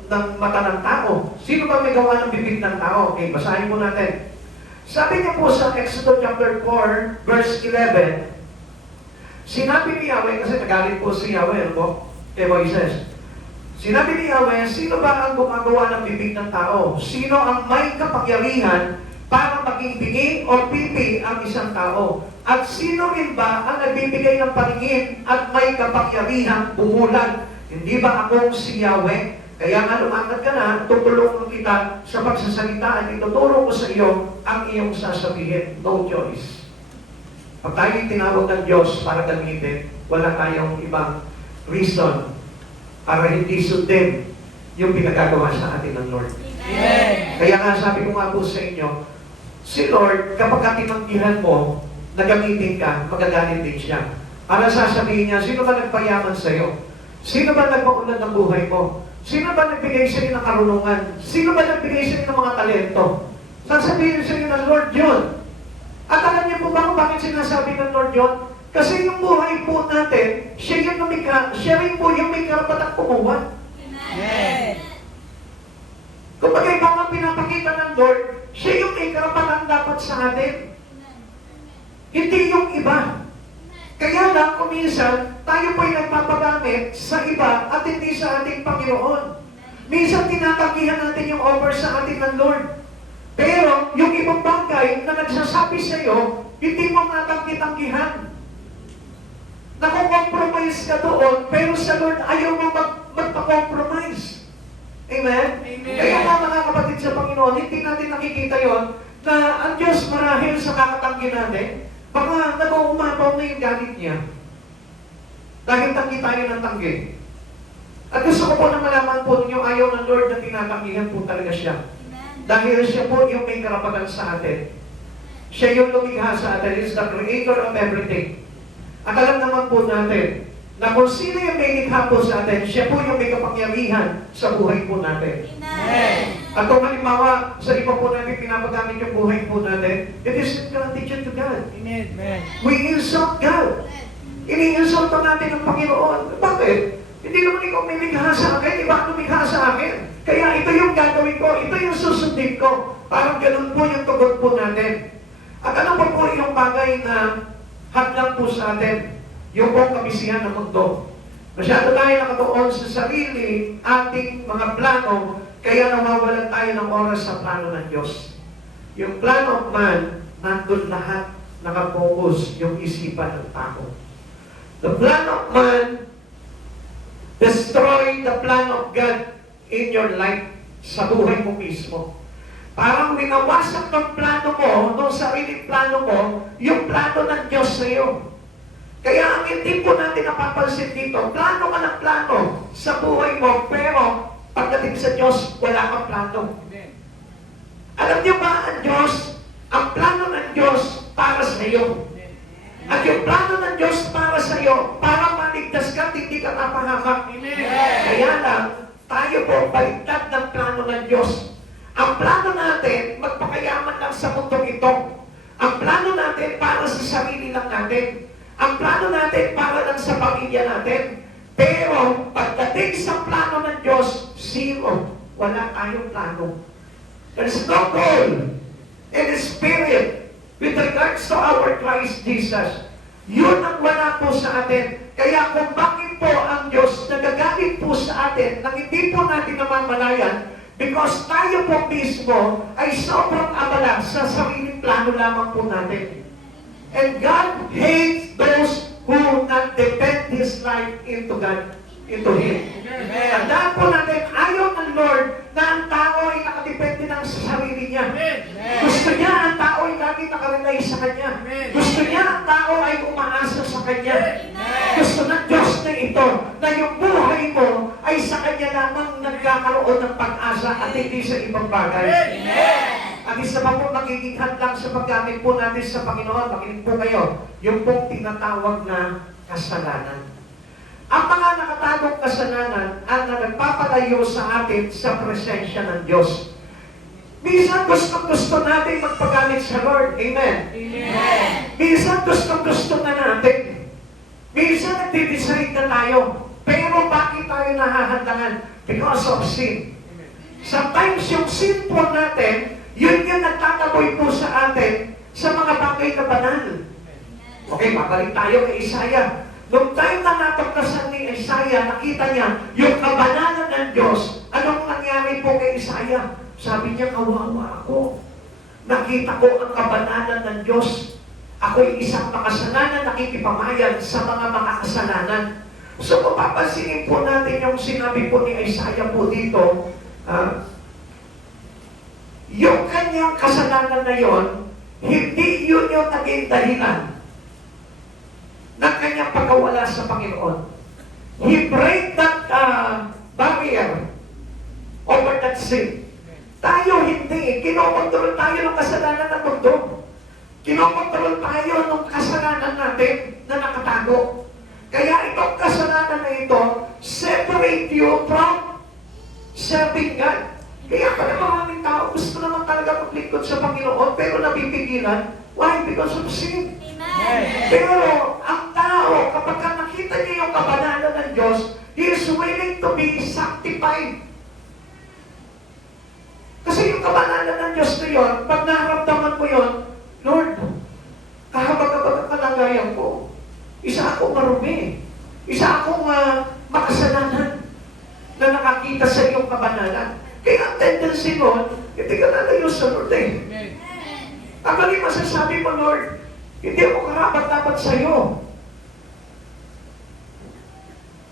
ng mata ng tao? Sino ba may gawa ng bibig ng tao? Okay, basahin po natin. Sabi niya po sa Exodus chapter 4, verse 11, sinabi ni Yahweh, kasi nagalit po si Yahweh, ano po? Kay Moises. Sinabi ni Yahweh, sino ba ang gumagawa ng bibig ng tao? Sino ang may kapangyarihan para maging bingi o pipi ang isang tao? At sino rin ba ang nagbibigay ng paningin at may kapangyarihang bumulan? Hindi ba akong si Yahweh? Kaya nga lumakad ka na, tutulungan kita sa pagsasalita at ituturo ko sa iyo ang iyong sasabihin. No choice. Pag tayo tinawag ng Diyos para gamitin, wala tayong ibang reason para hindi sundin yung pinagagawa sa atin ng Lord. Amen. Kaya nga sabi ko nga po sa inyo, si Lord, kapag tinanggihan mo, nagamitin ka, magagalit din siya. Para sasabihin niya, sino ba nagpayaman sa iyo? Sino ba nagpaunlad ng buhay mo? Sino ba nagbigay sa iyo ng karunungan? Sino ba nagbigay sa iyo ng mga talento? Sasabihin sa iyo ng Lord yun. At alam niyo po ba kung bakit sinasabi ng Lord yun? Kasi yung buhay po natin, siya yung lumikha, siya rin po yung may karapatang kumuha. Amen. Kung bagay ba nga pinapakita ng Lord, siya yung may karapatang dapat sa atin. Hindi yung iba. Kaya lang, kuminsan, tayo po'y nagpapagamit sa iba at hindi sa ating Panginoon. Minsan, tinatagihan natin yung offer sa atin ng Lord. Pero, yung ibang bagay na nagsasabi sa iyo, hindi mo matanggi-tanggihan. Nakukompromise ka doon, pero sa Lord, ayaw mo magpa-compromise. Amen? Amen. Kaya nga mga kapatid sa Panginoon, hindi natin nakikita yon na ang Diyos marahil sa kakatanggi natin, baka nag-uumapaw na yung galit niya. Dahil tanggi tayo ng tanggi. At gusto ko po na malaman po ninyo, ayaw ng Lord na tinatanggihan po talaga siya. Dahil siya po yung may karapatan sa atin. Siya yung lumikha sa atin. He is the creator of everything. At alam naman po natin, na kung sino yung may likha po sa atin, siya po yung may kapangyarihan sa buhay po natin. Amen. At kung halimbawa, sa iba po natin pinapagamit yung buhay po natin, it is gratitude to God. Amen. We insult God. Ini-insulto natin ang Panginoon. Bakit? Hindi naman ikaw may likha sa akin, iba ang lumikha sa akin. Kaya ito yung gagawin ko, ito yung susundin ko. Parang ganun po yung tugon po natin. At ano pa po yung bagay na hadlang po sa atin? Yung pong kabisihan ng mundo. Masyado tayo nakatuon sa sarili, ating mga plano, kaya nawawalan tayo ng oras sa plano ng Diyos. Yung plan of man, nandun lahat nakapokus yung isipan ng tao. The plan of man destroy the plan of God in your life sa buhay mo mismo. Parang winawasak ng plano mo, ng sariling plano mo, yung plano ng Diyos sa iyo. Kaya ang hindi po natin napapansin dito, plano ka ng plano sa buhay mo, pero pagdating sa Diyos, wala kang plano. Alam niyo ba ang Diyos, ang plano ng Diyos para sa iyo. At yung plano ng Diyos para sa iyo, para maligtas ka, hindi ka napahamak. Kaya lang, tayo po baligtad ng plano ng Diyos. Ang plano natin, magpakayaman lang sa mundong ito. Ang plano natin para sa sarili lang natin. Ang plano natin para lang sa pamilya natin. Pero pagdating sa plano ng Diyos, zero. Wala tayong plano. There's no goal in the Spirit with regards to our Christ Jesus. Yun ang wala po sa atin. Kaya kung bakit po ang Diyos nagagalit po sa atin nang hindi po natin namamalayan, because tayo po mismo ay sobrang abala sa sariling plano lamang po natin. And God hates those who not depend his life into God, into Him. Tandaan po natin, ayaw ng Lord na ang tao ay nakadepende ng sa sarili niya. Gusto niya ang tao ay lagi nakarelay sa Kanya. Gusto niya ang tao ay umaasa sa Kanya. Gusto ng Diyos na ito, na yung buhay mo ay sa Kanya lamang nagkakaroon ng pag-asa at hindi sa ibang bagay. At isa pa po magiging hadlang sa paggamit po natin sa Panginoon, makinig po kayo, yung pong tinatawag na kasalanan. Ang mga nakatagong kasalanan ang nagpapalayo sa atin sa presensya ng Diyos. Minsan gusto natin magpagalit sa Lord. Amen? Amen. Minsan gusto na natin. Minsan nagdi-decide na tayo. Pero bakit tayo nahahandangan? Because of sin. Sometimes yung sin po natin, yun yung nagtataboy po sa atin sa mga bagay na banal. Okay, babalik tayo kay Isaiah. Noong time na natagkasan ni Isaiah, nakita niya yung kabanalan ng Diyos. Anong nangyari po kay Isaiah? Sabi niya, kawawa ako. Nakita ko ang kabanalan ng Diyos. Ako'y isang makasalanan nakikipamayag sa mga makakasalanan. So kung papansinin po natin yung sinabi po ni Isaiah po dito, yung kanyang kasalanan na yon, hindi yun yung naging dahilan ng kanyang pagkawala sa Panginoon. He break that barrier over that sin. Tayo hindi. Kinokontrol tayo ng kasalanan ng mundo. Kinokontrol tayo ng kasalanan natin na nakatago. Kaya itong kasalanan na ito, separate you from serving God. Kaya pala maraming tao gusto naman talaga maglingkod sa Panginoon pero napipigilan. Why? Because of sin. Amen. Pero ang tao, kapag nakita niya yung kabanalan ng Diyos, He is willing to be sanctified. Kasi yung kabanalan ng Diyos na yun, pag naramdaman mo yun, Lord, kahabag-habag ang kalagayan ko. Isa akong marumi. Isa akong makasalanan na nakakita sa iyong kabanalan. Kaya ang tendency mo, hindi ka lalayo sa Lord eh. Ang galing masasabi mo, Lord, hindi ako karapat-dapat sa iyo.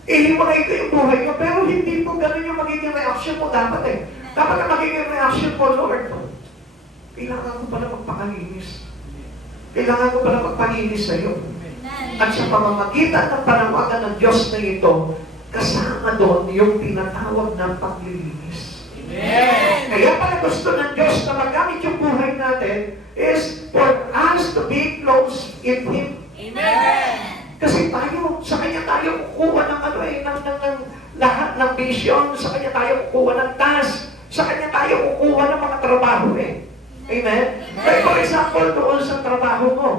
Ihiwalay ko yung buhay ko, pero hindi po ganun yung magiging reaction mo dapat eh. Dapat ang magiging reaction mo, Lord, kailangan ko pala magpakalinis. Kailangan ko pala magpalinis sa iyo. At sa pamamagitan ng panawagan ng Diyos na ito, kasama doon yung tinatawag na paglilinis. Kaya pala gusto ng Diyos na magamit yung buhay natin is for us to be close in Him. Amen. Kasi tayo, sa Kanya tayo kukuha ng ng lahat ng vision, sa Kanya tayo kukuha ng task, sa Kanya tayo kukuha ng mga trabaho eh. Amen? Like for example, doon sa trabaho mo,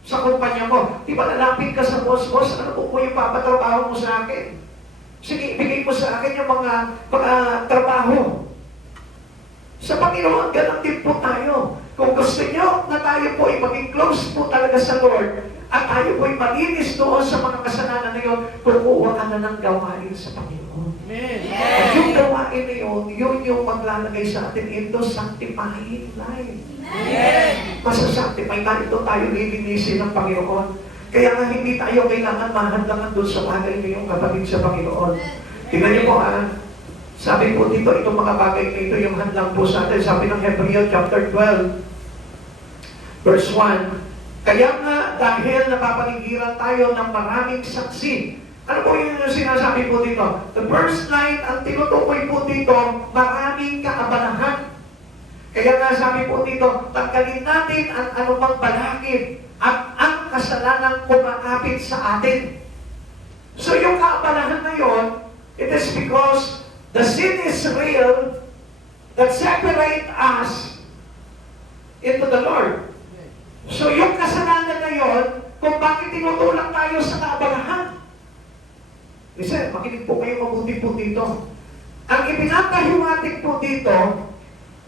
sa kumpanya mo, di ba lalapit ka sa boss, ano po yung papatrabaho mo sa akin? Sige, ibigay mo sa akin yung mga trabaho. Sa Panginoon, ganun din po tayo. Kung gusto nyo na tayo po ay maging close po talaga sa Lord, at tayo po ay malinis doon sa mga kasalanan na yun, kukuha ka na ng gawain sa Panginoon. At yung gawain na yun yung maglalagay sa atin into sanctifying life. Masasanctify tayo tayo lilinisin ng Panginoon. Kaya nga hindi tayo kailangan mahandangan doon sa bagay na yung kapatid sa Panginoon. Tingnan niyo po sabi po dito, itong mga bagay na ito yung handlang po sa atin. Sabi ng Hebrew chapter 12, verse 1, kaya nga dahil napapaligiran tayo ng maraming saksi. Ano po yung sinasabi po dito? The first line, ang tinutukoy po dito, maraming kaabalahan. Kaya nga sabi po dito, tanggalin natin ang anumang balakid at ang kasalanang kumakapit sa atin. So yung kaabalahan na yun, it is because the sin is real that separate us into the Lord. So yung kasalanan na yun, kung bakit tinutulak tayo sa kaabalahan. Listen, makinig po kayo mabuti po dito. Ang ipinapahiwatig po dito,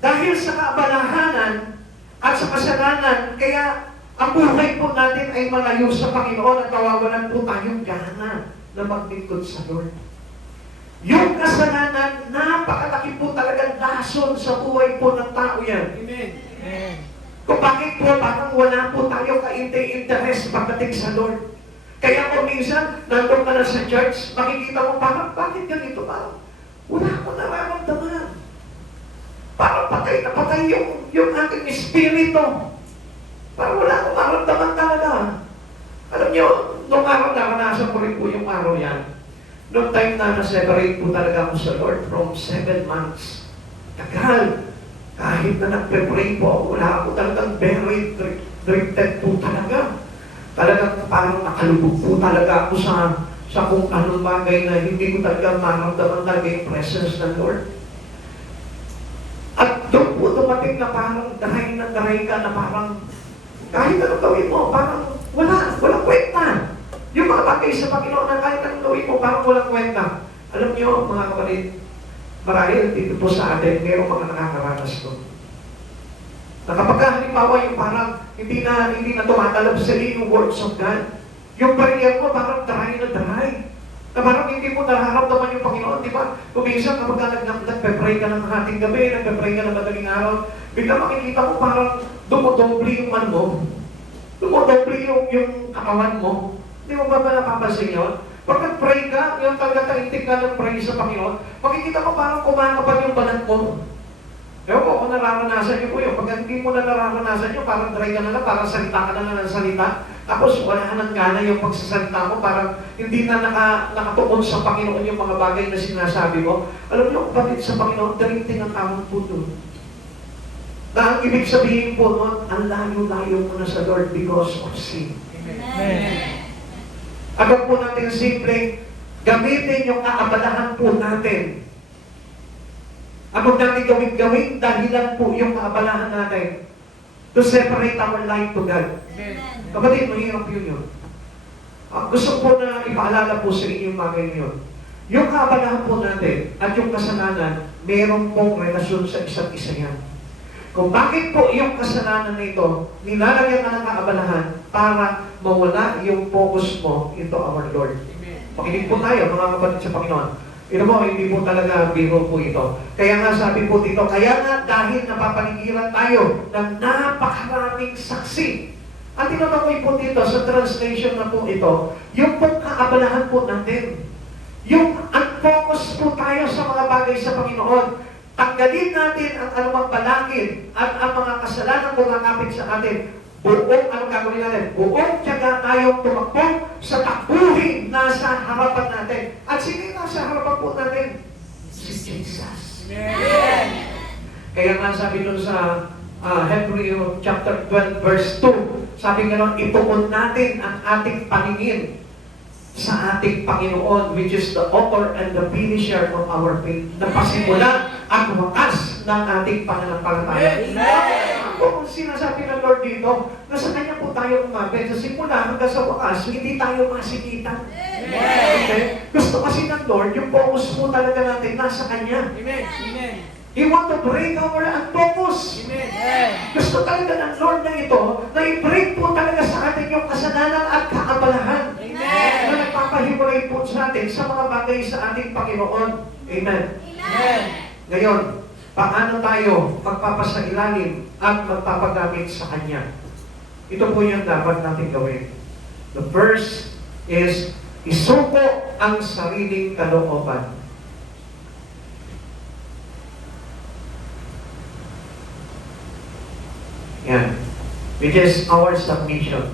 dahil sa kaabalahanan at sa kasalanan, kaya ang buhay po natin ay malayo sa Panginoon at nawawalan po tayong gana na maglingkod sa Lord. Yung kasalanan, napakalaki po talagang lason sa buhay po ng tao yan. Amen. Amen. Kung bakit po parang wala po tayo ka-interest pagdating sa Lord. Kaya kung minsan, nandun ka na sa church, makikita mo parang, bakit ganito ba? Wala akong nararamdaman. Parang patay na patay yung aking espiritu. Parang wala akong nararamdaman talaga. Alam niyo, nung araw naranasan ko rin po yung araw yan. Noong time na na-separate po talaga ako sa Lord from 7 months. Tagal. Kahit na nagpe-pray po ako, wala ako talagang very drifted po talaga. Talagang parang nakalubog po talaga ako sa kung anong bagay na hindi ko talaga maramdaman talaga yung presence ng Lord. At doon po dumating na parang daray ka na parang kahit anong gawin mo, parang walang kwenta. Yung mga bagay sa Panginoon na kahit anong gawin mo, parang walang kwenta. Alam niyo, mga kapatid, marahil dito po sa atin, mayroong mga nakakaranas doon. Na kapag halimbawa yung parang hindi na tumatalab sa iyo yung words of God, yung prayer mo parang dry na dry. Na parang hindi mo nararamdaman yung Panginoon, di ba? Kung minsan kapag nagpe-pray ka ng hating gabi, nagpe-pray ka ng madaling araw, bigla makikita mo parang dumodoble yung ano mo, dumodoble yung katawan mo. Hindi mo ba napapansin yun? Pag nag-pray ka, yung talaga taintig ka ng pray sa Panginoon, makikita mo parang kumakapan yung balat mo. Ewan ko kung nararanasan niyo po yun. Pag hindi mo na nararanasan niyo, parang dry ka na lang, parang salita ka na lang ng salita. Tapos wala ka ng gana yung pagsasalita mo, parang hindi na nakatuon sa Panginoon yung mga bagay na sinasabi mo. Alam niyo, kapatid sa Panginoon, darinting ang tawag po doon. Na ang ibig sabihin po noon, ang layo-layo mo na sa Lord because of sin. Amen. Agad po natin simple, gamitin yung kaabalahan po natin. Agad natin gawin dahilan po yung kaabalahan natin to separate our life to God. Kapatid, mahirap yun. Gusto ko na ipaalala po sa inyo yung bagay yun. Yung kaabalahan po natin at yung kasalanan, meron pong relasyon sa isa't isa yan. Kung bakit po yung kasalanan na ito, nilalagyan ka ng kaabalahan para mawala yung focus mo into our Lord. Makinig po tayo, mga kapatid sa Panginoon. Ito mo, hindi po talaga biro po ito. Kaya nga sabi po dito, kaya nga dahil napapaligiran tayo ng napakaraming saksi. At tinutukoy po dito sa translation na po ito, yung pong kaabalahan po natin. Yung unfocus po tayo sa mga bagay sa Panginoon. Tanggalin natin ang anumang balakid at ang mga kasalanan kumakapit sa atin. Buong, anong gagawin natin? Buong tiyaga tayong tumakbo sa takbuhin nasa harapan natin. At sino yung nasa harapan po natin? Si Jesus. Amen. Kaya nga sabi dun sa Hebrew chapter 12 verse 2, sabi nga nun, ituon natin ang ating paningin sa ating Panginoon, which is the author and the finisher of our faith. Napasimula ang wakas ng ating pananampalataya. Kung sinasabi ng Lord dito, na sa Kanya po tayo umabit. Sa simula hanggang sa wakas, hindi tayo masikitan. Okay? Gusto kasi ng Lord, yung focus po talaga natin nasa Kanya. Amen. Amen. He want to break our focus. Amen. Gusto talaga ng Lord na ito, na i-break po talaga sa atin yung kasalanan at kaabalahan. Amen. Na nagpapahiwalay po sa atin sa mga bagay sa ating Panginoon. Amen. Amen. Ngayon, paano tayo magpapasailalim at magpapagamit sa Kanya? Ito po yung dapat natin gawin. The first is, isuko ang sariling kalooban. Yan. Which is our submission.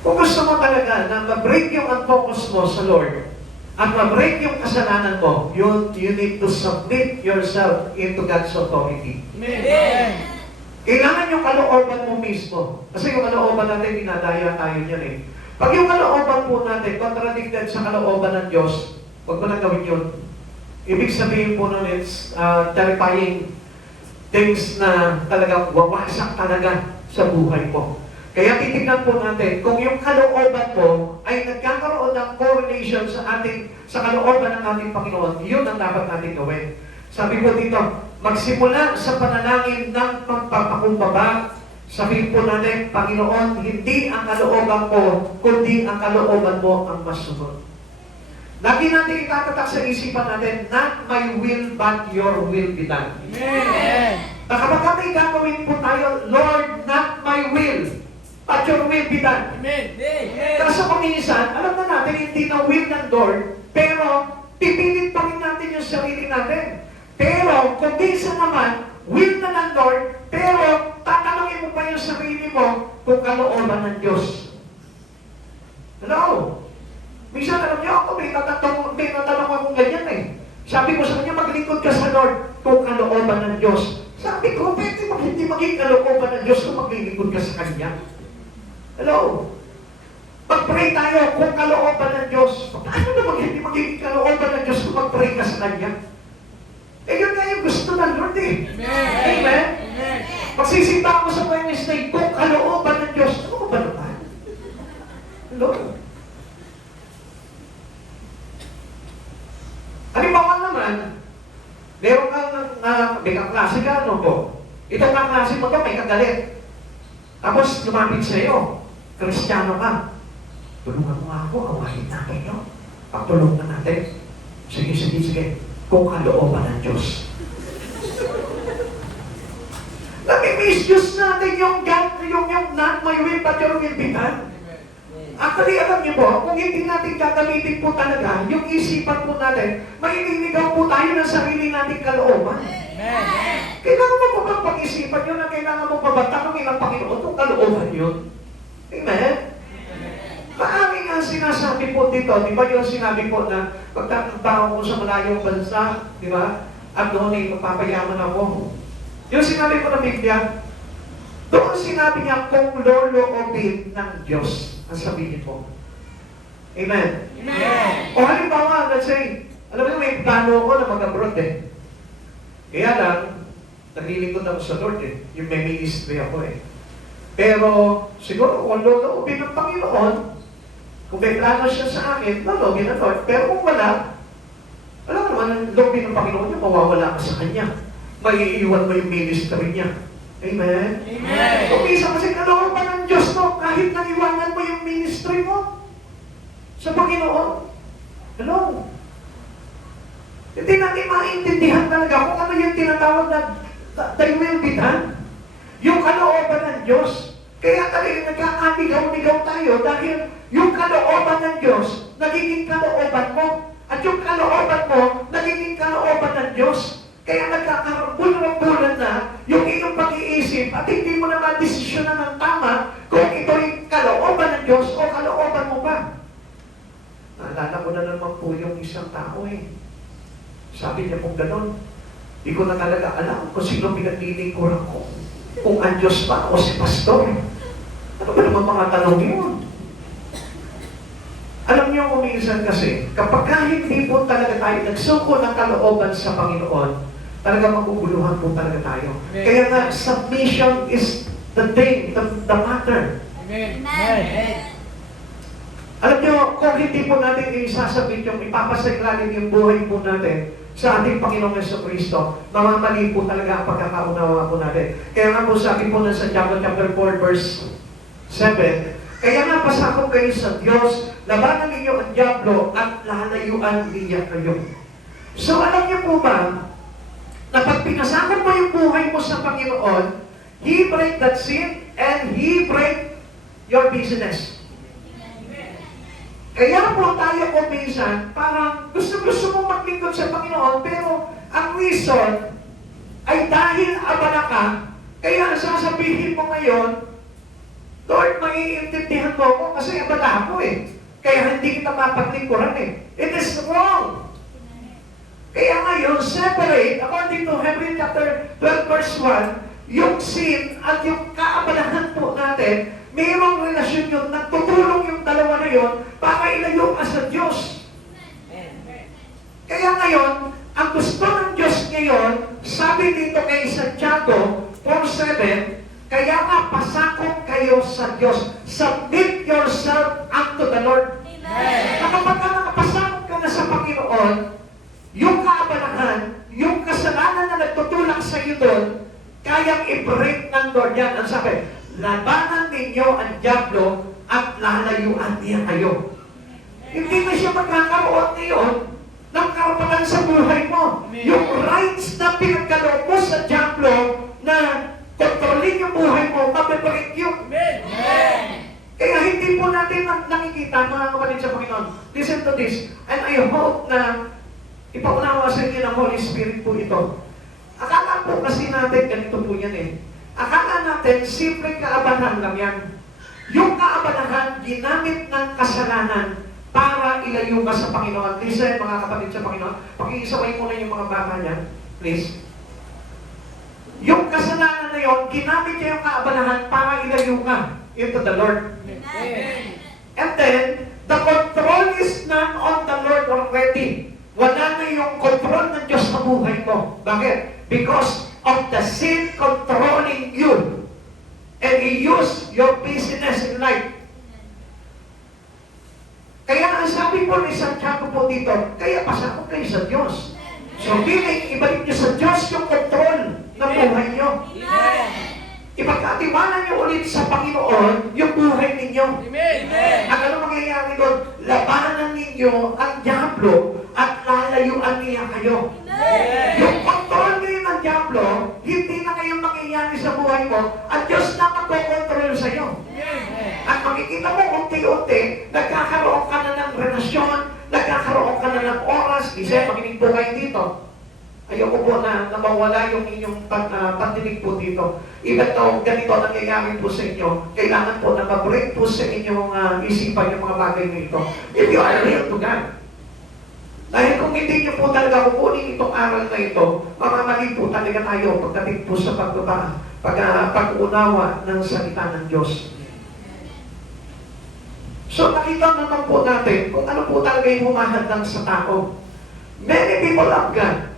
Kung gusto mo talaga na ma-break yung unfocus mo sa Lord at ma-break yung kasalanan mo, you need to submit yourself into God's authority. Amen. Kailangan yung kalooban mo mismo. Kasi yung kalooban natin, dinadaya tayo niyan eh. Pag yung kalooban po natin, contradicted sa kalooban ng Diyos, huwag mo na gawin yun. Ibig sabihin po nun, it's terrifying things na talagang wawasak talaga sa buhay mo. Kaya titignan po natin kung yung kalooban mo ay nagkakaroon ng correlation sa kalooban ng ating Panginoon, yun ang dapat natin gawin. Sabi po dito, magsimula sa panalangin ng pagpapakumbaba. Sabihin po natin, Panginoon, hindi ang kalooban ko, kundi ang kalooban mo ang masunod. Lagi natin itatatak sa isipan natin, not my will, but your will be done. Amen. Na kapag kami gagawin po tayo, Lord, not my will, but your will be done. Amen. Amen. Kaso kung minsan, alam na natin, hindi na will ng Lord, pero pipilit pa rin natin yung sarili natin. Pero kung minsan naman, will na ng Lord, pero tatanungin mo pa yung sarili mo kung kalooban ng Diyos. Hello? Minsan alam niyo ako, may natanong akong ganyan eh. Sabi ko sa kanya, maglingkod ka sa Lord kung kalooban ng Diyos. Sabi ko, pwede hindi maging kalooban ng Diyos kung maglingkod ka sa Kanya. Hello? Mag-pray tayo kung kalooban ng Diyos. Paano naman hindi magiging kalooban ng Diyos kung mag-pray ka sa Kanya? Eh yun nga yung gusto ng Lord eh. Amen. Amen? Amen. Magsisimba ako sa Wednesday kung kalooban ng Diyos. Ano ba naman? Hello? Halimbawa naman, meron kang may kaklase ka, ano po? Itong kaklase mo to, may kagalit. Tapos lumapit sa iyo, Kristiyano ka. Tulungan mo nga ako, awahin natin yun. Pagtulong na natin. Sige, sige, sige. Kung kalooban ng Diyos. Nami-misuse natin yung not my will, but your will be done. Actually, alam niyo po, kung hindi natin gagamitin po talaga, yung isipan po natin, maililigaw po tayo ng sarili nating kalooban. Amen. Kailangan mo ba bang pag-isipan yun na kailangan mo ba tanongin ang Panginoon kung kalooban yun? Amen? Maami nga sinasabi po dito, di ba yung sinabi po na pagtatrabaho ko sa malayong bansa, di ba? At noon ay mapapayaman ako. Yung sinabi ko ng Biblia, doon sinabi niya kung loloobin ng Diyos ang sabihin mo. Amen? Amen. O halimbawa, let's say, alam mo may plano ako na mag-abroad eh. Kaya lang, naglilingkod ako sa Lord eh. Yung may ministry ako eh. Pero, siguro, kung loloobin ng Panginoon, kung may plano siya sa akin, loloobin ng Lord. Pero kung wala, alam mo naman, ang loobin ng Panginoon niya, mawawala ka sa Kanya. Maiiwan mo yung ministry niya. Amen? Amen. Kung minsan kasi kalooban ng Diyos no, kahit naiwanan mo yung ministry mo sa Panginoon. Hello? Hindi natin maintindihan talaga kung ano yung tinatawag na thy will be done. Yung kalooban ng Diyos. Kaya talaga nagkakaligaw-ligaw tayo dahil yung kalooban ng Diyos nagiging kalooban mo. At yung kalooban mo nagiging kalooban ng Diyos. Kaya nagkakarambulan na yung iyong pag-iisip at hindi mo na madesisyonan ng tama kung ito'y kalooban ng Diyos o kalooban mo ba. Naalala ko na naman po yung isang tao eh. Sabi niya kung gano'n, di ko na talaga alam kung sino pinaglilingkuran ko. Kung ang Diyos ba o si Pastor. Ano ba naman mga tanong yun? Alam niyo kung minsan kasi, kapag hindi po talaga tayo nagsuko ng kalooban sa Panginoon, talaga maguguluhan po talaga tayo. Amen. Kaya nga, submission is the thing, the matter. Amen. Amen. Alam niyo, kung hindi po natin isasabit yung ipapasailalim yung buhay po natin sa ating Panginoong Jesucristo, mamamali po talaga ang pagkakaunawa po natin. Kaya nga po sabi po na sa John chapter 4 verse 7, kaya nga pasakop kayo sa Diyos, labanan ninyo ang diablo at lalayuan niya kayo. So alam niyo po ba, na pag pinasakop mo yung buhay mo sa Panginoon, He break that sin and He break your business. Kaya po tayo kung minsan, parang gusto mo maglingkod sa Panginoon, pero ang reason ay dahil abala ka, kaya sasabihin mo ngayon, Lord, maiintindihan mo ako kasi abala ako eh. Kaya hindi kita mapaglingkuran eh. It is wrong. Kaya ngayon, separate, according to Hebrews chapter 12 verse 1, yung sin at yung kaabalahan po natin, mayroong relasyon yun, nagtutulong yung dalawa na yun para ilayo ka sa Diyos. Kaya ngayon, ang gusto ng Diyos ngayon, sabi dito kay Santiago 4:7, Kaya nga, pasakop kayo sa Diyos. Submit yourself unto the Lord. Na kapag ka nakapasakop ka na sa Panginoon, yung kaabalahan, yung kasalanan na nagtutulak sa iyo doon, kayang i-break ng Lord yan. Ang sabi, labanan ninyo ang diablo at lalayuan niya kayo. Hindi na siya magkakaroon ngayon ng karapatan sa buhay mo. Yung rights na pinagkaloob mo sa diablo na kontrolin yung buhay mo, mabibreak yun. Kaya hindi po natin nakikita, mga kapatid sa Panginoon. Listen to this. And I hope na ipaunawa sa inyo ng Holy Spirit po ito. Akala po kasi natin, ganito po yan eh. Akala natin, simple kaabalahan lang yan. Yung kaabalahan, ginamit ng kasalanan para ilayo ka sa Panginoon. Listen, mga kapatid sa Panginoon, pakikisaway muna yung mga bata niya, please. Yung kasalanan na yon, ginamit niya yung kaabalahan para ilayo ka into the Lord. And then, the control is not on the Lord already. Wala na yung control ng Diyos sa buhay mo. Bakit? Because of the sin controlling you. And He used your business in life. Kaya ang sabi po ni Santiago po dito, kaya pasakop kayo sa Diyos. So, feeling, ibalik niyo sa Diyos yung control ng buhay niyo. Ipagkatiwala niyo ulit sa Panginoon yung buhay ninyo. At ano mangyayari doon? Labanan ninyo ang diablo at lalayuan niya kayo. Yung control ngayon ng diablo, hindi na kayo mangyayari sa buhay mo, at Diyos na magkocontrol sa iyo. At makikita mo unti-unti, nagkakaroon ka na ng relasyon, nagkakaroon ka na ng oras. Isa, makinig po kayo dito. Ayoko po na mawala yung inyong pandinig po dito. Even though ganito nangyayari po sa inyo, kailangan po na ma-break po sa inyong isipan yung mga bagay nito. If you are real to God. Dahil kung hindi nyo po talaga kukunin itong aral na ito, mamamali po talaga tayo pagdating po sa pag-unawa ng salita ng Diyos. So nakita naman po natin kung ano po talaga yung humahadang sa tao. Many people love God.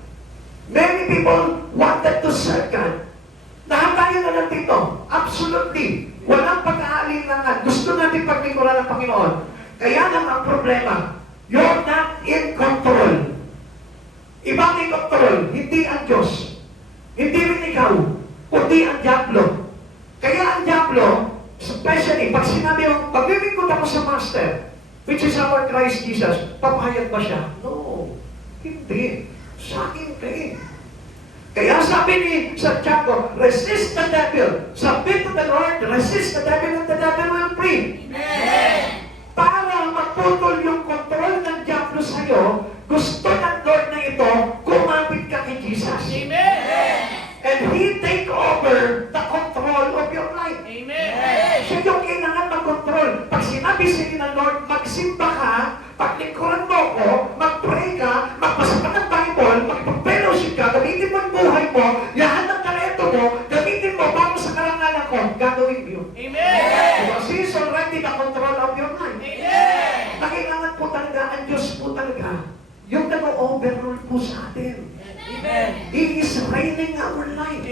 Many people wanted to serve God. Lahat tayo na lang dito. Absolutely. Walang pag-aalinlangan. Gusto natin paglingkuran ng Panginoon. Kaya lang ang problema, you're not in control. Ibang may control, hindi ang Diyos. Hindi rin ikaw, kundi ang diablo. Kaya ang diablo, especially, pag sinabi mo, paglilingkod ako sa Master, which is our Christ Jesus, papayag ba siya? No, hindi. Sa akin kayo. Kaya sabi ni Santiago, resist the devil, submit to the Lord, resist the devil, and the devil will flee. Para magputol yung control ng diablo sa'yo, gusto ng Lord na ito, kumapit ka kay Jesus. And He take over the control of your life. Siya yung kailangan mag-control. Pag sinabi sa'yo ng Lord, magsimba ka, paglingkuran mo ko, mag-pray ka, magbasa ka ng Bible, mag-fellowship ka, gamitin mo ang buhay mo, lahat ng talento mo, gamitin mo para sa karangalan ko, gagawin mo yun. Because He is already the control of your life. Na kailangan po talaga, ang Diyos po talaga, yung nag-overrule po sa atin. He is reigning our life.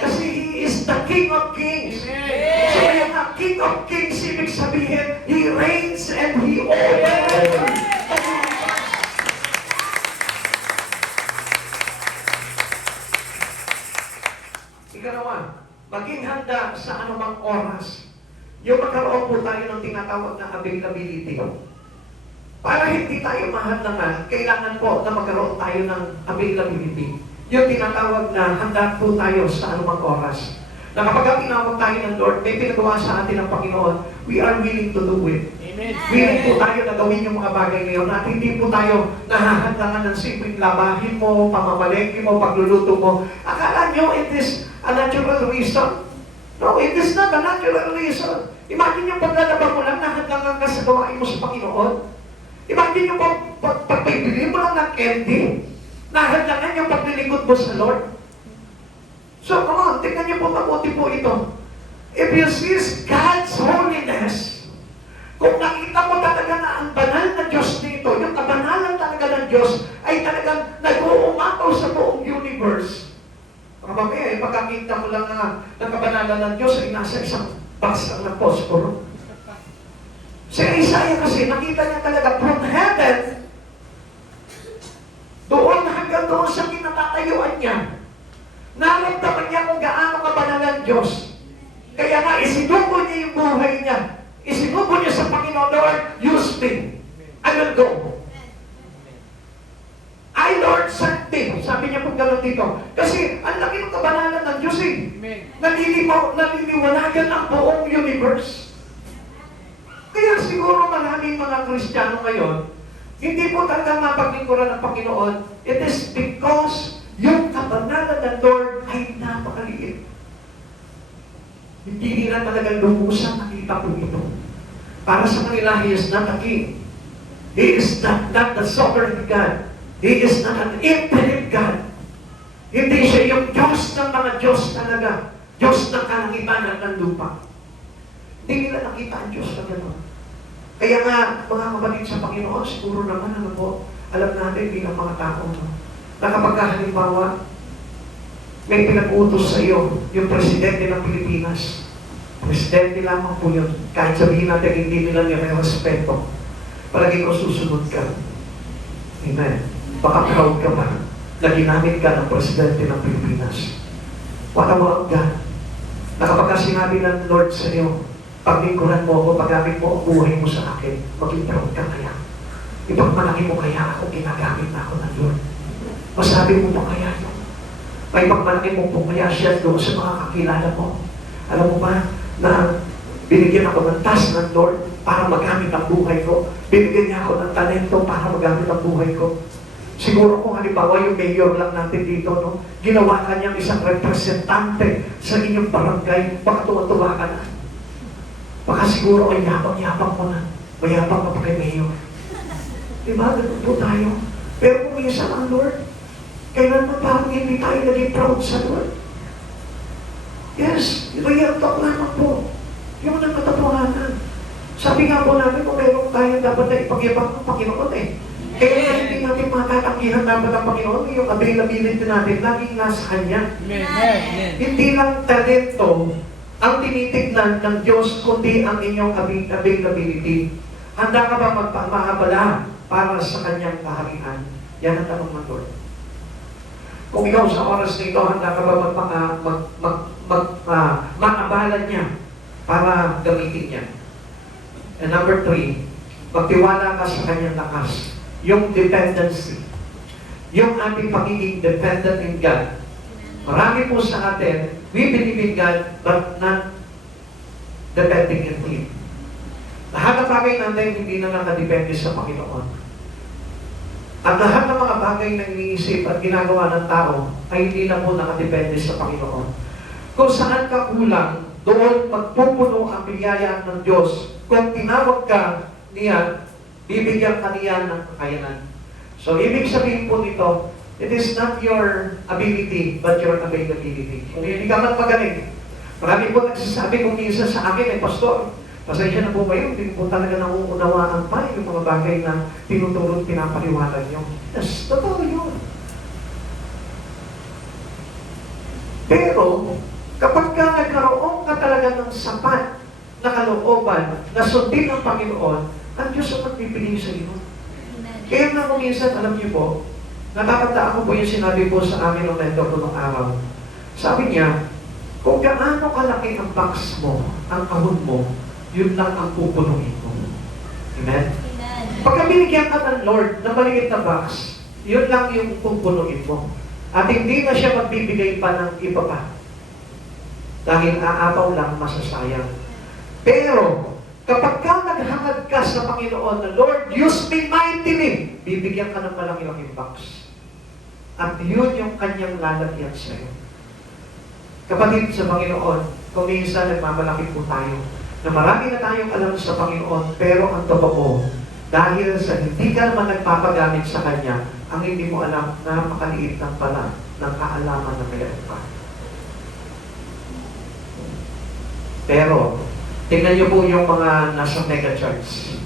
Kasi He is the King of Kings. So yung King of Kings, ibig sabihin, He reigns and He overrules. Ikalawa, maging handa sa anumang oras. Yung magkaroon po tayo ng tinatawag na availability. Para hindi tayo mahadlangan, kailangan po na magkaroon tayo ng availability. Yung tinatawag na handa po tayo sa anumang oras. Na kapag tinawag tayo ng Lord, may pinagawa sa atin ng Panginoon, we are willing to do it. Willing po tayo na gawin yung mga bagay ngayon at hindi po tayo nahahadlangan ng simpleng labahin mo, pamamalengke mo, pagluluto mo. Akala nyo it is a natural reason? No, it is not a natural reason. Imagine yung paglalaba mo lang, nahadlangan ka sa gawain mo sa Panginoon. Imagine yung pagpipili mo lang ng candy, nahadlangan yung paglilingkod mo sa Lord. So, come on, tingnan niyo po mabuti po ito. If you see God's holiness, kung nakita mo talaga na ang banal na Diyos dito, yung kabanalan talaga ng Diyos, ay talagang nag-uumapaw sa buong universe. Mamaya, pagkakita mo lang ng kabanalan kabanalan ng Diyos ay nasa isang box lang ng posporo. Si Isaiah kasi, nakita niya talaga from heaven, doon hanggang doon sa kinatatayuan niya, naramdaman niya kung gaano kabanal ang Diyos. Kaya nga, isinubo niya yung buhay niya. Isinubo niya sa Panginoon, Lord, use me. I will go. I, Lord, sent me. Sabi niya kung gano'n dito. Kasi, ang laki ng kabanalan ng Diyos eh. Naliliwanagan ang buong universe. Kaya siguro maraming mga Kristiyano ngayon, hindi po talaga mapaglingkuran ng Panginoon. It is because yung kabanalan ng Lord ay napakaliit. Hindi nila talagang lumusan nakita po ito. Para sa kanila, He is not a king. He is not the sovereign God. He is not an infinite God. Hindi siya yung Diyos ng mga Diyos talaga. Diyos ng kalangitan at ng lupa. Hindi nila nakita ang Diyos na gano'n. Kaya nga, mga kapatid sa Panginoon, siguro naman, ano po, alam natin bilang mga tao, no? Na kapag halimbawa, may pinag-utos sa iyo, yung presidente ng Pilipinas. Presidente lamang po yun. Kahit sabihin natin, hindi nila niya may respeto. Palagi ko susunod ka. Amen. Baka proud ka pa na ginamit ka ng presidente ng Pilipinas. What about God? Na kapag sinabi ng Lord sa iyo, paglingkuran mo ako, paggamit mo ang buhay mo sa akin, maging proud ka kaya. Ipagmalaki mo kaya ako, ginagamit na ako ng Lord. Masabi mo pa kaya yun. May pagmalaki mo po kaya siya doon sa mga kakilala mo. Alam mo ba na binigyan ako ng task ng Lord para magamit ang buhay ko. Binigyan niya ako ng talento para magamit ang buhay ko. Siguro kung halimbawa yung mayor lang natin dito, no? Ginawa ka niyang isang representante sa inyong barangay, baka tuwa-tuwa ka na. Baka siguro ay yabang-yabang mo na. Mayabang ka pa kay mayor. Diba? Ganun po tayo. Pero kung minsan ang Lord, kailanman parang hindi tayo naging proud sa Lord. Yes, real talk lamang po. Yung nagkatotohanan. Sabi nga po namin, kung meron tayo dapat na ipagyabang ng Panginoon eh. Kaya hindi natin matatanggihan dapat ang Panginoon, yung availability natin, laging nasa Kanya. Hindi lang talento ang tinitignan ng Diyos, kundi ang inyong availability. Handa ka ba magpamahabala para sa Kanyang kaharian? Yan ang tanong ng Lord. Kung ikaw sa oras nito, handa ka ba maabalan niya para gamitin niya? And number 3, magtiwala ka sa Kanyang lakas. Yung dependency. Yung ating pagiging dependent in God. Marami po sa atin, we believe in God, but not depending in Him. Lahat ng bagay natin hindi na nakadepende sa Panginoon. At lahat ng mga bagay na iniisip at ginagawa ng tao ay hindi na po nakadepende sa Panginoon. Kung saan ka kulang, doon magpupuno ang biyaya ng Diyos. Kung tinawag ka niya, bibigyan ka niya ng kakayanan. So, ibig sabihin po nito, it is not your ability, but your availability. Kung hindi ka man magaling. Marami po nagsasabi kung minsan sa akin, Pastor, pasensya na po ba yun? Hindi po talaga nauunawaan pa yung mga bagay na tinuturo at pinapaliwanag nyo. Yes, totoo yun. Pero, kapag ka nagkaroon ka talaga ng sapat na kalooban na sundin ng Panginoon, ang Diyos ang magbibigay sa iyo. Kaya nga kung minsan, alam niyo po, natatandaan ko po yung sinabi po sa amin ng mentor ko nung araw. Sabi niya, kung gaano kalaki ang box mo, ang kahon mo, yun lang ang pupunuin mo. Amen? Pagka binigyan ka ng Lord na maliit na box, yun lang yung pupunuin mo. At hindi na siya magbibigay pa ng iba pa. Dahil aapaw lang masasayang. Pero, kapag ka naghangad ka sa Panginoon na, Lord, use me mightily, bibigyan ka ng malaki-laking box. At yun yung kanyang lalagyan sa iyo. Kapatid sa Panginoon, kung minsan nagmamalaki po tayo, na marami na tayong alam sa Panginoon, pero ang totoo, dahil sa hindi ka naman nagpapagamit sa Kanya, ang hindi mo alam, napakaliit lang pala ng kaalaman na meron ka. Pero, tingnan niyo po yung mga nasa megachurch.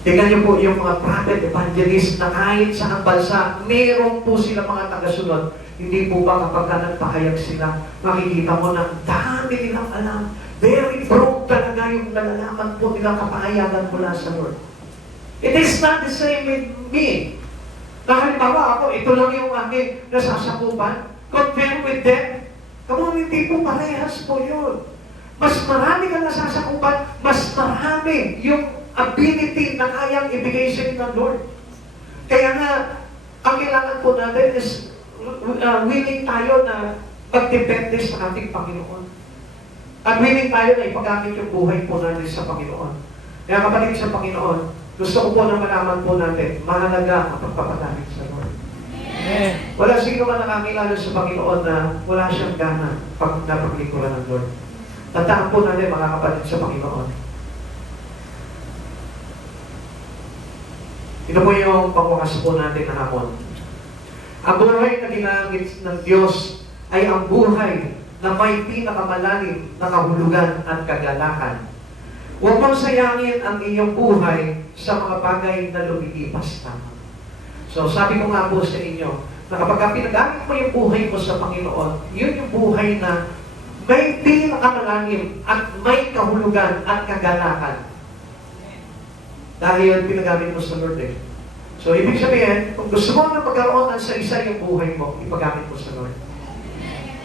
Tingnan niyo po yung mga prophet, evangelist na kahit saan bansa, meron po sila mga tagasunod. Hindi po ba kapag ka nagpahayag sila, makikita mo na dami nilang alam. Very broad talaga yung nalalaman po nilang kapahayagan mula sa Lord. It is not the same with me. Na halimbawa ako, ito lang yung aking nasasakupan. Compare with them. Hindi po parehas po yun. Mas marami ka nasasakupan, mas marami yung ability na kayang ibigay sa inyo ng Lord. Kaya nga, ang kailangan po natin is willing tayo na magdepende sa ating Panginoon. At willing tayo na ipagamit yung buhay po natin sa Panginoon. Kaya kapatid sa Panginoon, gusto ko po na malaman po natin, mahalaga ang pagpapagamit sa Lord. Amen. Wala sino man nakakilala sa Panginoon na wala siyang gana pag napaglingkuran ng Lord. Tandaan po natin mga kapatid sa Panginoon. Ito po yung pangwakas po natin na hamon. Ang buhay na ginamit ng Diyos ay ang buhay na may pinakamalalim na kahulugan at kagalakan. Huwag mong sayangin ang iyong buhay sa mga bagay na lumilipas lamang. So sabi ko nga po sa inyo, na kapag pinagamit mo yung buhay mo sa Panginoon, yun yung buhay na may pinakamalalim at may kahulugan at kagalakan. Dahil pinagamit mo sa Lord eh. So, ibig sabihin, kung gusto mo na pagkaroon ng isa yung buhay mo, ipagamit mo sa Lord.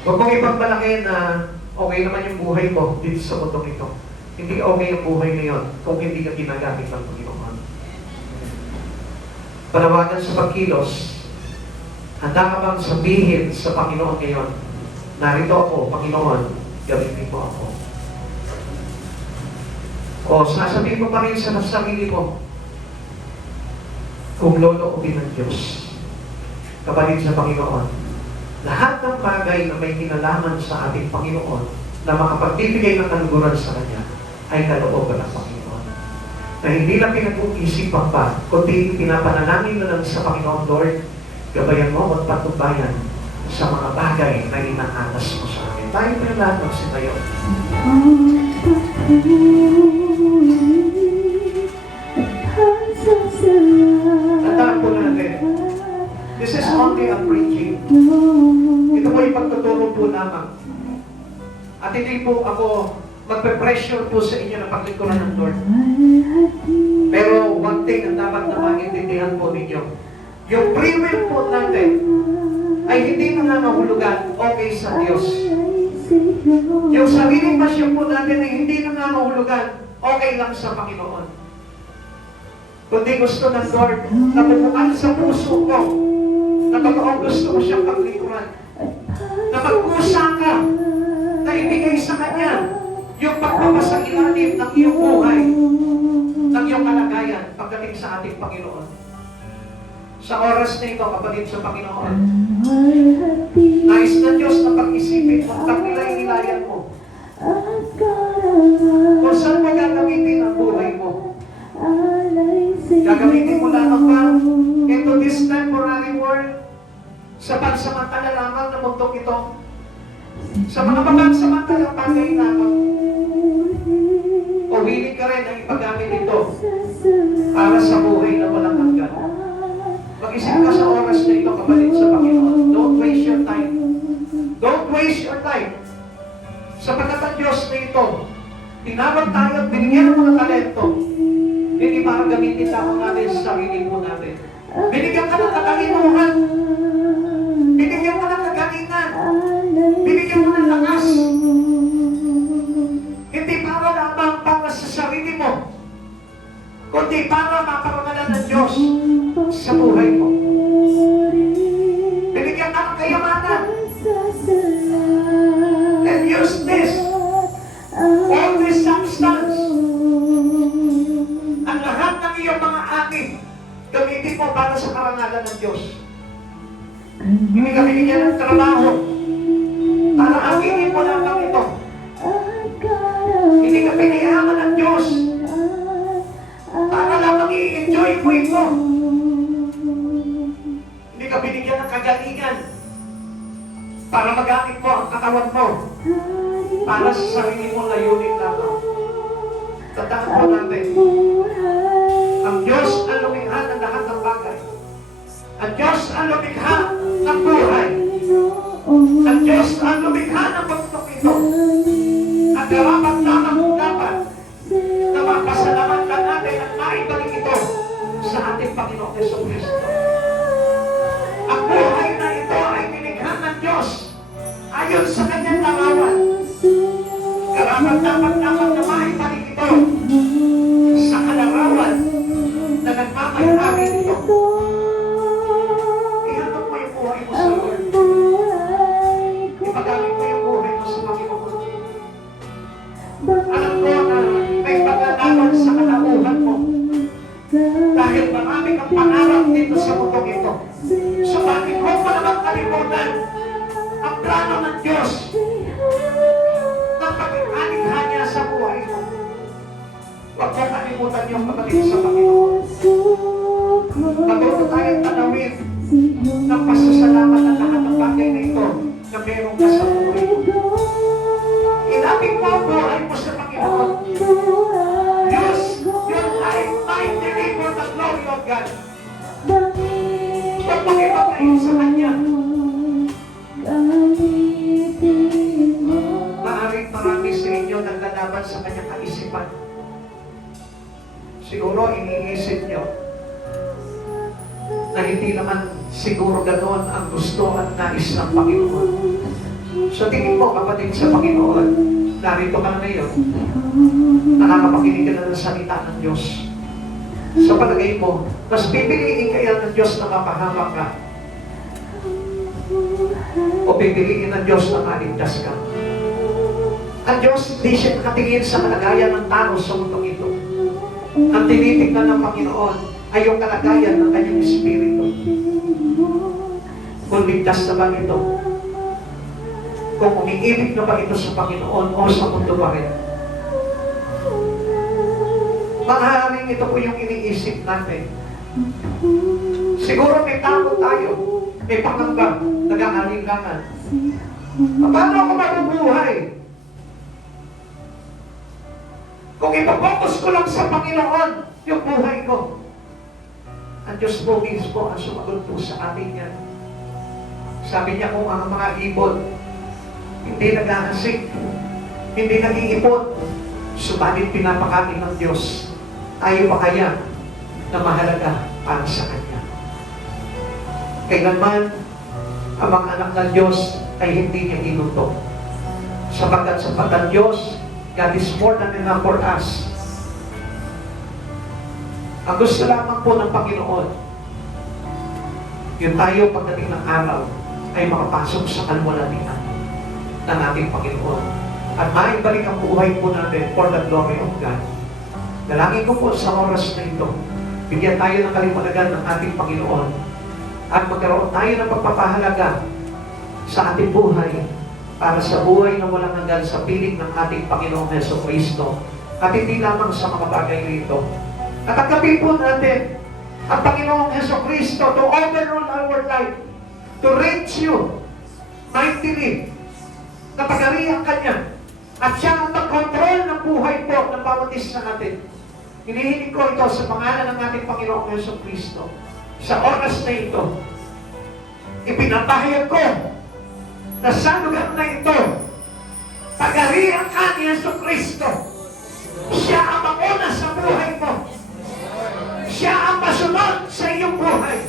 Huwag mong ipagmalaki na okay naman yung buhay mo dito sa mundong ito. Hindi okay yung buhay na yun kung hindi ka ginagamit ng Panginoon. Panawagan sa pagkilos, handa ka bang sabihin sa Panginoon ngayon, narito ako, Panginoon, gamitin mo ako. O sasabihin mo pa rin sa sarili mo, kung loloobin ng Diyos, kapatid sa Panginoon, lahat ng bagay na may kinalaman sa ating Panginoon na makapagbibigay ng kaluguran sa Kanya ay kalooban ng Panginoon. Na hindi lang pinag-uisipan pa, kundi pinapanalangin na lang sa Panginoon, Lord, gabayan mo at patnubayan sa mga bagay na inaatas mo sa akin. Tayo pa yung lahat magsitayo. Tandaan po natin, this is only a preaching. Ito po yung pagtuturo po lamang. At hindi po ako magpe-pressure po sa inyo na paglingkuran ng Lord. Pero one thing ang dapat na maintindihan po ninyo, yung free will po natin ay hindi nangangahulugan okay sa Diyos. Yung sariling pasyon po natin ay hindi nangangahulugan okay lang sa Panginoon. Kundi gusto ng Lord na bumukan sa puso ko na totoong gusto ko siyang paglingkuran. Na magkusa ka na ibigay sa Kanya yung pagpapasailalim ng iyong buhay, ng iyong kalagayan pagdating sa ating Panginoon. Sa oras na ito, kapatid sa Panginoon, nais na Diyos na pag-isipin mo, taglilay-nilayan mo. Kung saan mo gagamitin ang buhay mo? Gagamitin mo lamang ba into this temporary world sa pansamantala lamang na mundong ito? Sa mga pagpansamantalang bagay lamang? O willing ka rin ang ipagamit ito para sa buhay na walang hanggan? Mag-isip ka sa oras na ito, kapatid sa Panginoon. Don't waste your time. Don't waste your time. Sapagkat ang Diyos na ito, tinawag tayo at binigyan ng mga talento. Hindi para gamitin lamang natin sa sarili po natin. Binigyan ka ng katalinuhan. Binigyan mo ng kagalingan. Binigyan mo ng lakas. Hindi para lamang para sa sarili mo, kundi para maparangalan ng Diyos sa buhay mo. Binigyan ka ng kayamanan. And use this, all this substance, ang lahat ng iyong mga ating gamitin mo para sa karangalan ng Diyos. Hindi ka binigyan ng trabaho para akinin mo lamang ito. Hindi ka pinayaman ng Diyos para lamang i-enjoy mo ito. Hindi ka binigyan ng kagalingan para magamit mo ang katawan mo para sa sarili mo layunin lamang. Tandaan po natin, ang Diyos ang lumikha ng lahat ng bagay. Ang Diyos ang lumikha ng buhay. Ang Diyos ang lumikha ng bundok ito. At dapat na mapasalamatan natin at maibalik ito sa ating Panginoong Jesucristo. Ang buhay na ito ay nilikha ng Diyos ayon sa kanyang larawan. Dapat na maibalik ito sa kalarawan na nagmamayari nito. Ihandog mo yung buhay mo sa Lord. Ipagamit mo yung buhay mo sa Panginoon. Alam ko na may paglalaban sa kalauhan mo. Dahil marami kang pangarap dito sa mundong ito. Subalit huwag mo naman kalimutan ang plano ng Diyos na pag-alikha niya sa buhay mo. Huwag mo kalimutan yung kapatid sa Panginoon. Matuto tayong tanawin ng pasasalamat ng lahat ng bagay na ito na meron ka sa buhay mo. Ilapit mo ang buhay mo sa Panginoon. Use your life might deliver the glory of God. Huwag makipagkain sa Kanya. Maaaring marami sa inyo naglalaban sa Kanyang kaisipan. Siguro iniisip nyo na hindi naman siguro ganoon ang gusto at nais ng Panginoon. So tingin mo kapatid sa Panginoon, narito ka na ngayon, nakakapakinig ka na ng salita ng Diyos. Sa palagay mo, mas pipiliin kaya ng Diyos na mapahamak ka? O pipiliin ng Diyos na maligtas ka? Ang Diyos hindi siya nakatingin sa kalagayan ng tao sa mundong ito. Ang tinitignan ng Panginoon ay yung kalagayan ng kanyang Espiritu. Kung ligtas na ba ito? Kung umiibig na ba ito sa Panginoon o sa mundo pa rin? Maaaring ito po yung iniisip natin. Siguro may tao tayo, may panganggang, nag-aalingangan. Paano ako mabubuhay? Kung ipapokus ko lang sa Panginoon yung buhay ko, ang Diyos po mismo ang sumagot po sa atin yan. Sabi niya kung ang mga ibon hindi naghahasik, hindi nag-iipon, subalit pinapakain ng Diyos, tayo pa kaya na mahalaga para sa Kanya? Kailanman ang mga anak ng Diyos ay hindi niya inuto. Sapagkat sa patang Diyos, God is more than enough for us. Ang gusto lamang po ng Panginoon, yung tayo pagdating ng araw ay makapasok sa kalwalatian ng ating Panginoon. At maibalik ang buhay po natin for the glory of God. Dalangin ko po sa oras na ito, bigyan tayo ng kaliwanagan ng ating Panginoon at magkaroon tayo ng pagpapahalaga sa ating buhay para sa buhay na walang hanggan sa piling ng ating Panginoong Jesucristo at hindi lamang sa mga bagay rito. At tanggapin po natin ang Panginoong Jesucristo to overrule our life, to reach you mightily, na pagarihan Kanya at siya ang mag-control ng buhay po ng bawat isa natin. Hinihiling ko ito sa pangalan ng ating Panginoong Jesucristo. Sa oras na ito, ipinapahayag ko na sa lugar na ito, pagarihan ka ni Jesucristo. Siya ang mauna sa buhay mo. Siya ang masunod sa iyong buhay.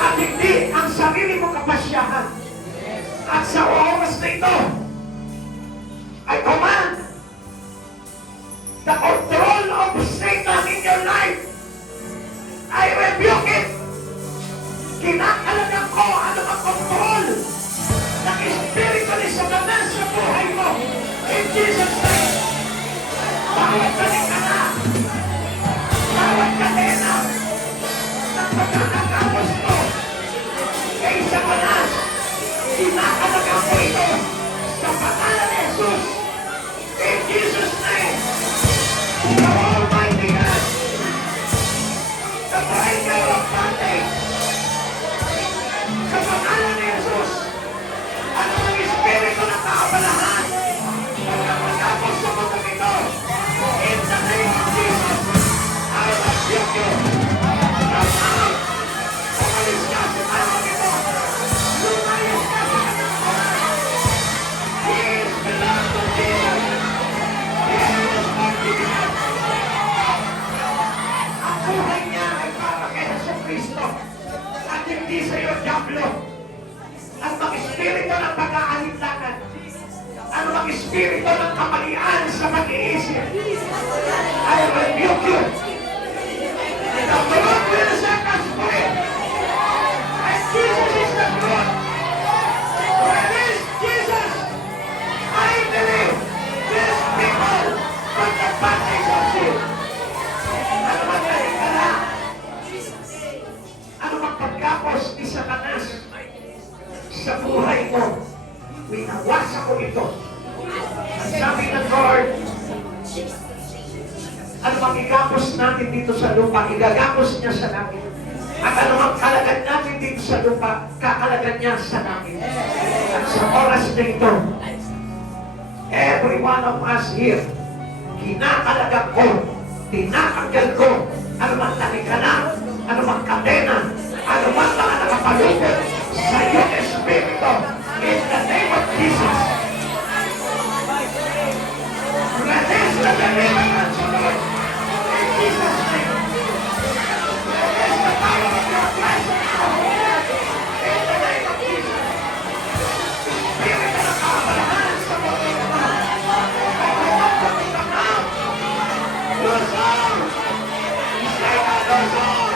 At hindi ang sarili mong kapasyahan. At sa oras na ito, I command the control of Satan in your life. I rebuke it. Kinakalagan ko ano ang control ng Espiritu ni Satanas sa buhay mo. In Jesus' name. Bawat kalikana, bawat kadena ng pagkakagamos mo, kay espiritu ng kamalian sa pag-iisip, I rebuke you. And the Lord will set us free. And Jesus is the truth. Release Jesus. I believe these people from the bondage of sin. Ano magaling ka na? Ano magpagkapos ni Satanas sa buhay mo? Winawasa ko ito. Ang sabi ng Lord, ano magigapos natin dito sa lupa, igagapos niya sa langit. At ano ang kalagad natin dito sa lupa, kakalagad niya sa langit. At sa oras na ito, every one of us here, kinakalagad ko, tinatanggal ko, ano mang talikana, ano mang kadena, ano mang mga nakapalupot sa iyong espiritu, in the name of Jesus. Release the deliverance of the Lord. In Jesus' name. Release the power of your blessing. In the name of Jesus. Spirit na nakakalahan sa mga naman. Lose all. Satan, lose all.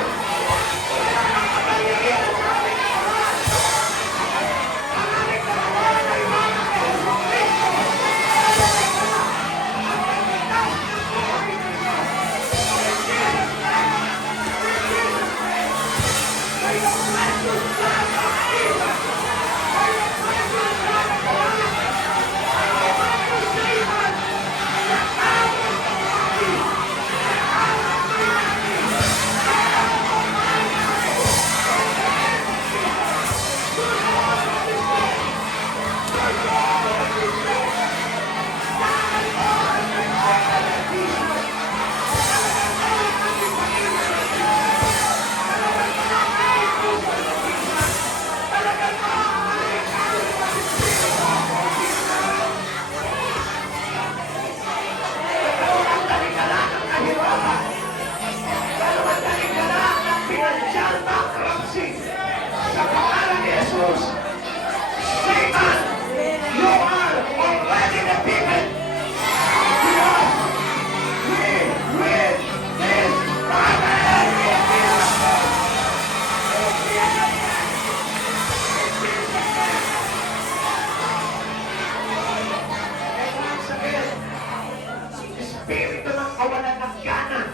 Espiritu ng kawalan ng gana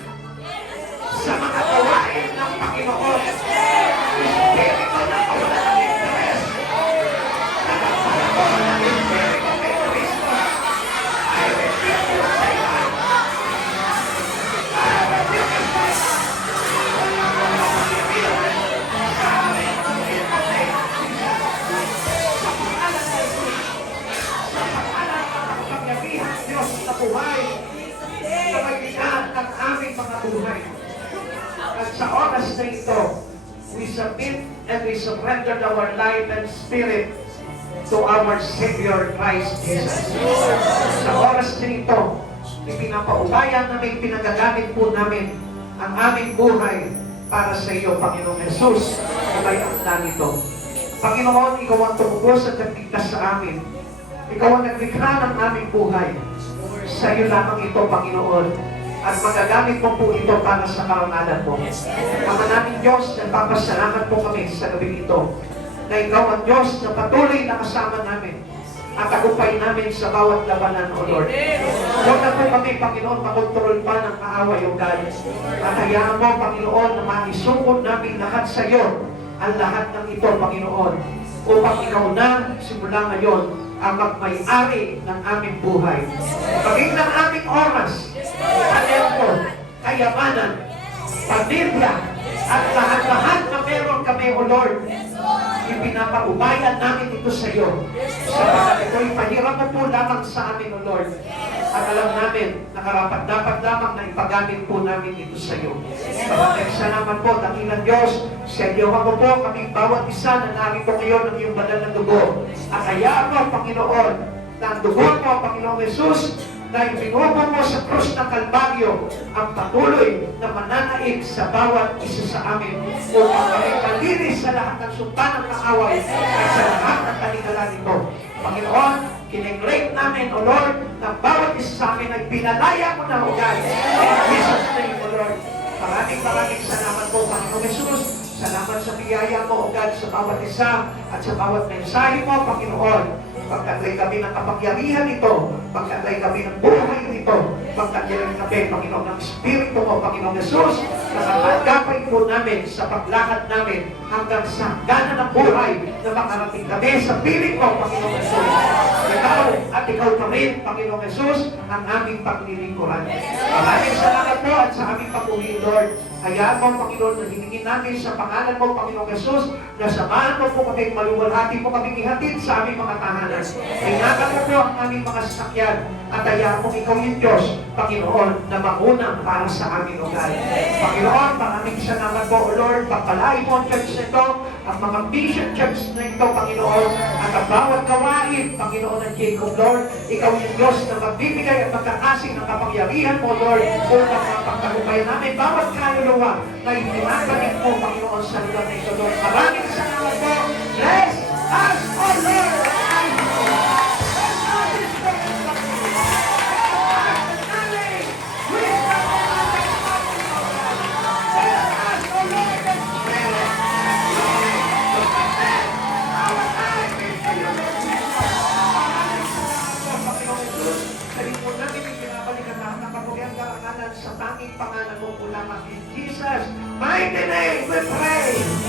sa mga gawain ng Panginoon. Espiritu ng kawalan ng interes. Nagpapalako ng Espiritu kay Kristo. I rebuke you, Satan. I rebuke you, Satan. Sa amin, in the name of Jesus. Sa pangalan ng Jesus. Sa pangalan ng kapangyarihan Diyos na buhay. Sa magitan ng aming mga buhay. At sa oras na ito, we submit and we surrender our life and spirit to our Savior Christ Jesus. Sa oras na ito, ipinapaubayan namin, pinagagamit po namin ang aming buhay para sa iyo, Panginoong Jesus, na may akda nito. Panginoon, Ikaw ang tumubos at nagligtas sa amin. Ikaw ang naglikha ng aming buhay. Sa iyo lamang ito, Panginoon. At magagamit mo po ito para sa karangalan mo. Ama namin Diyos, nagpapasalamat po kami sa gabi ito na Ikaw ang Diyos na patuloy na kasama namin at tagumpay namin sa bawat labanan, O Lord. Huwag na po kami, Panginoon, makontrol pa ng kaaway o galit. At hayaan mo, Panginoon, na maisungkot namin lahat sa iyo ang lahat ng ito, Panginoon, upang Ikaw na, simula ngayon, ang magmay-ari ng aming buhay. Maging ng aming oras, talento, kayamanan, pamilya, at lahat-lahat na meron kami, O Lord, ipinapaubayan namin ito sa iyo. Sapagat ito, ipahiram mo po lamang sa amin, O Lord. At alam namin na karapat-dapat lamang na ipagamit po namin ito sa iyo. Maraming salamat po, dakilang Diyos. Sa iyo mo po kaming bawat isa na narito kayo ng iyong banal na dugo. At hayaan mo, Panginoon, na ang dugo mo, Panginoong Jesus, na ibinubo mo sa krus ng Kalbaryo ang patuloy na mananaig sa bawat isa sa amin upang kami malinis sa lahat ng sumpa ng kaaway at sa lahat ng kaligtasan nito. Panginoon, kiniklaim namin, O Lord, na bawat isa sa amin ay pinalaya mo na, O God. In Jesus' name, O Lord. Maraming salamat po, Panginoon Jesus. Salamat sa biyaya mo, O God, sa bawat isa at sa bawat mensahe mo, Panginoon. Pagkatlay kami ng kapangyarihan nito, pagkatlay kami ng buhay nito, pagkatlay kami, Panginoon, ng Espiritu mo, Panginoon Jesus, na kapagkapay po namin sa paglakad namin hanggang sa hangganan ng buhay na makarating kami sa piling mo, Panginoon Jesus. Ikaw at ikaw pa rin, Panginoon Jesus, ang aming paglilingkuran. Maraming salamat po at sa aming pag-uwi, Lord. Hayaan mo, Panginoon, na hiningin namin sa pangalan mo, Panginoon Jesus, na samahan mo po kami, maluwalhati mo kami ihatid sa aming mga tahanan. Ingatan mo po ang aming mga sasakyan at hayaan mo ikaw yung Diyos, Panginoon, na mauna para sa aming lugar. Panginoon, maraming salamat po, O Lord, pagpalain mo ang church na ito, ang mga mission church na ito, Panginoon, at ang bawat gawain, Panginoon ng Jacob, Lord, ikaw yung Diyos na magbibigay at magkakasing ng kapangyarihan mo, Lord, upang mapagtagumpayan namin bawat kaluluwa na itinatanim mo, Panginoon, sa lugar na ito, Lord. Maraming salamat po. Bless us, O Lord! Sa tanging pangalan mo po lamang in Jesus' mighty name we pray.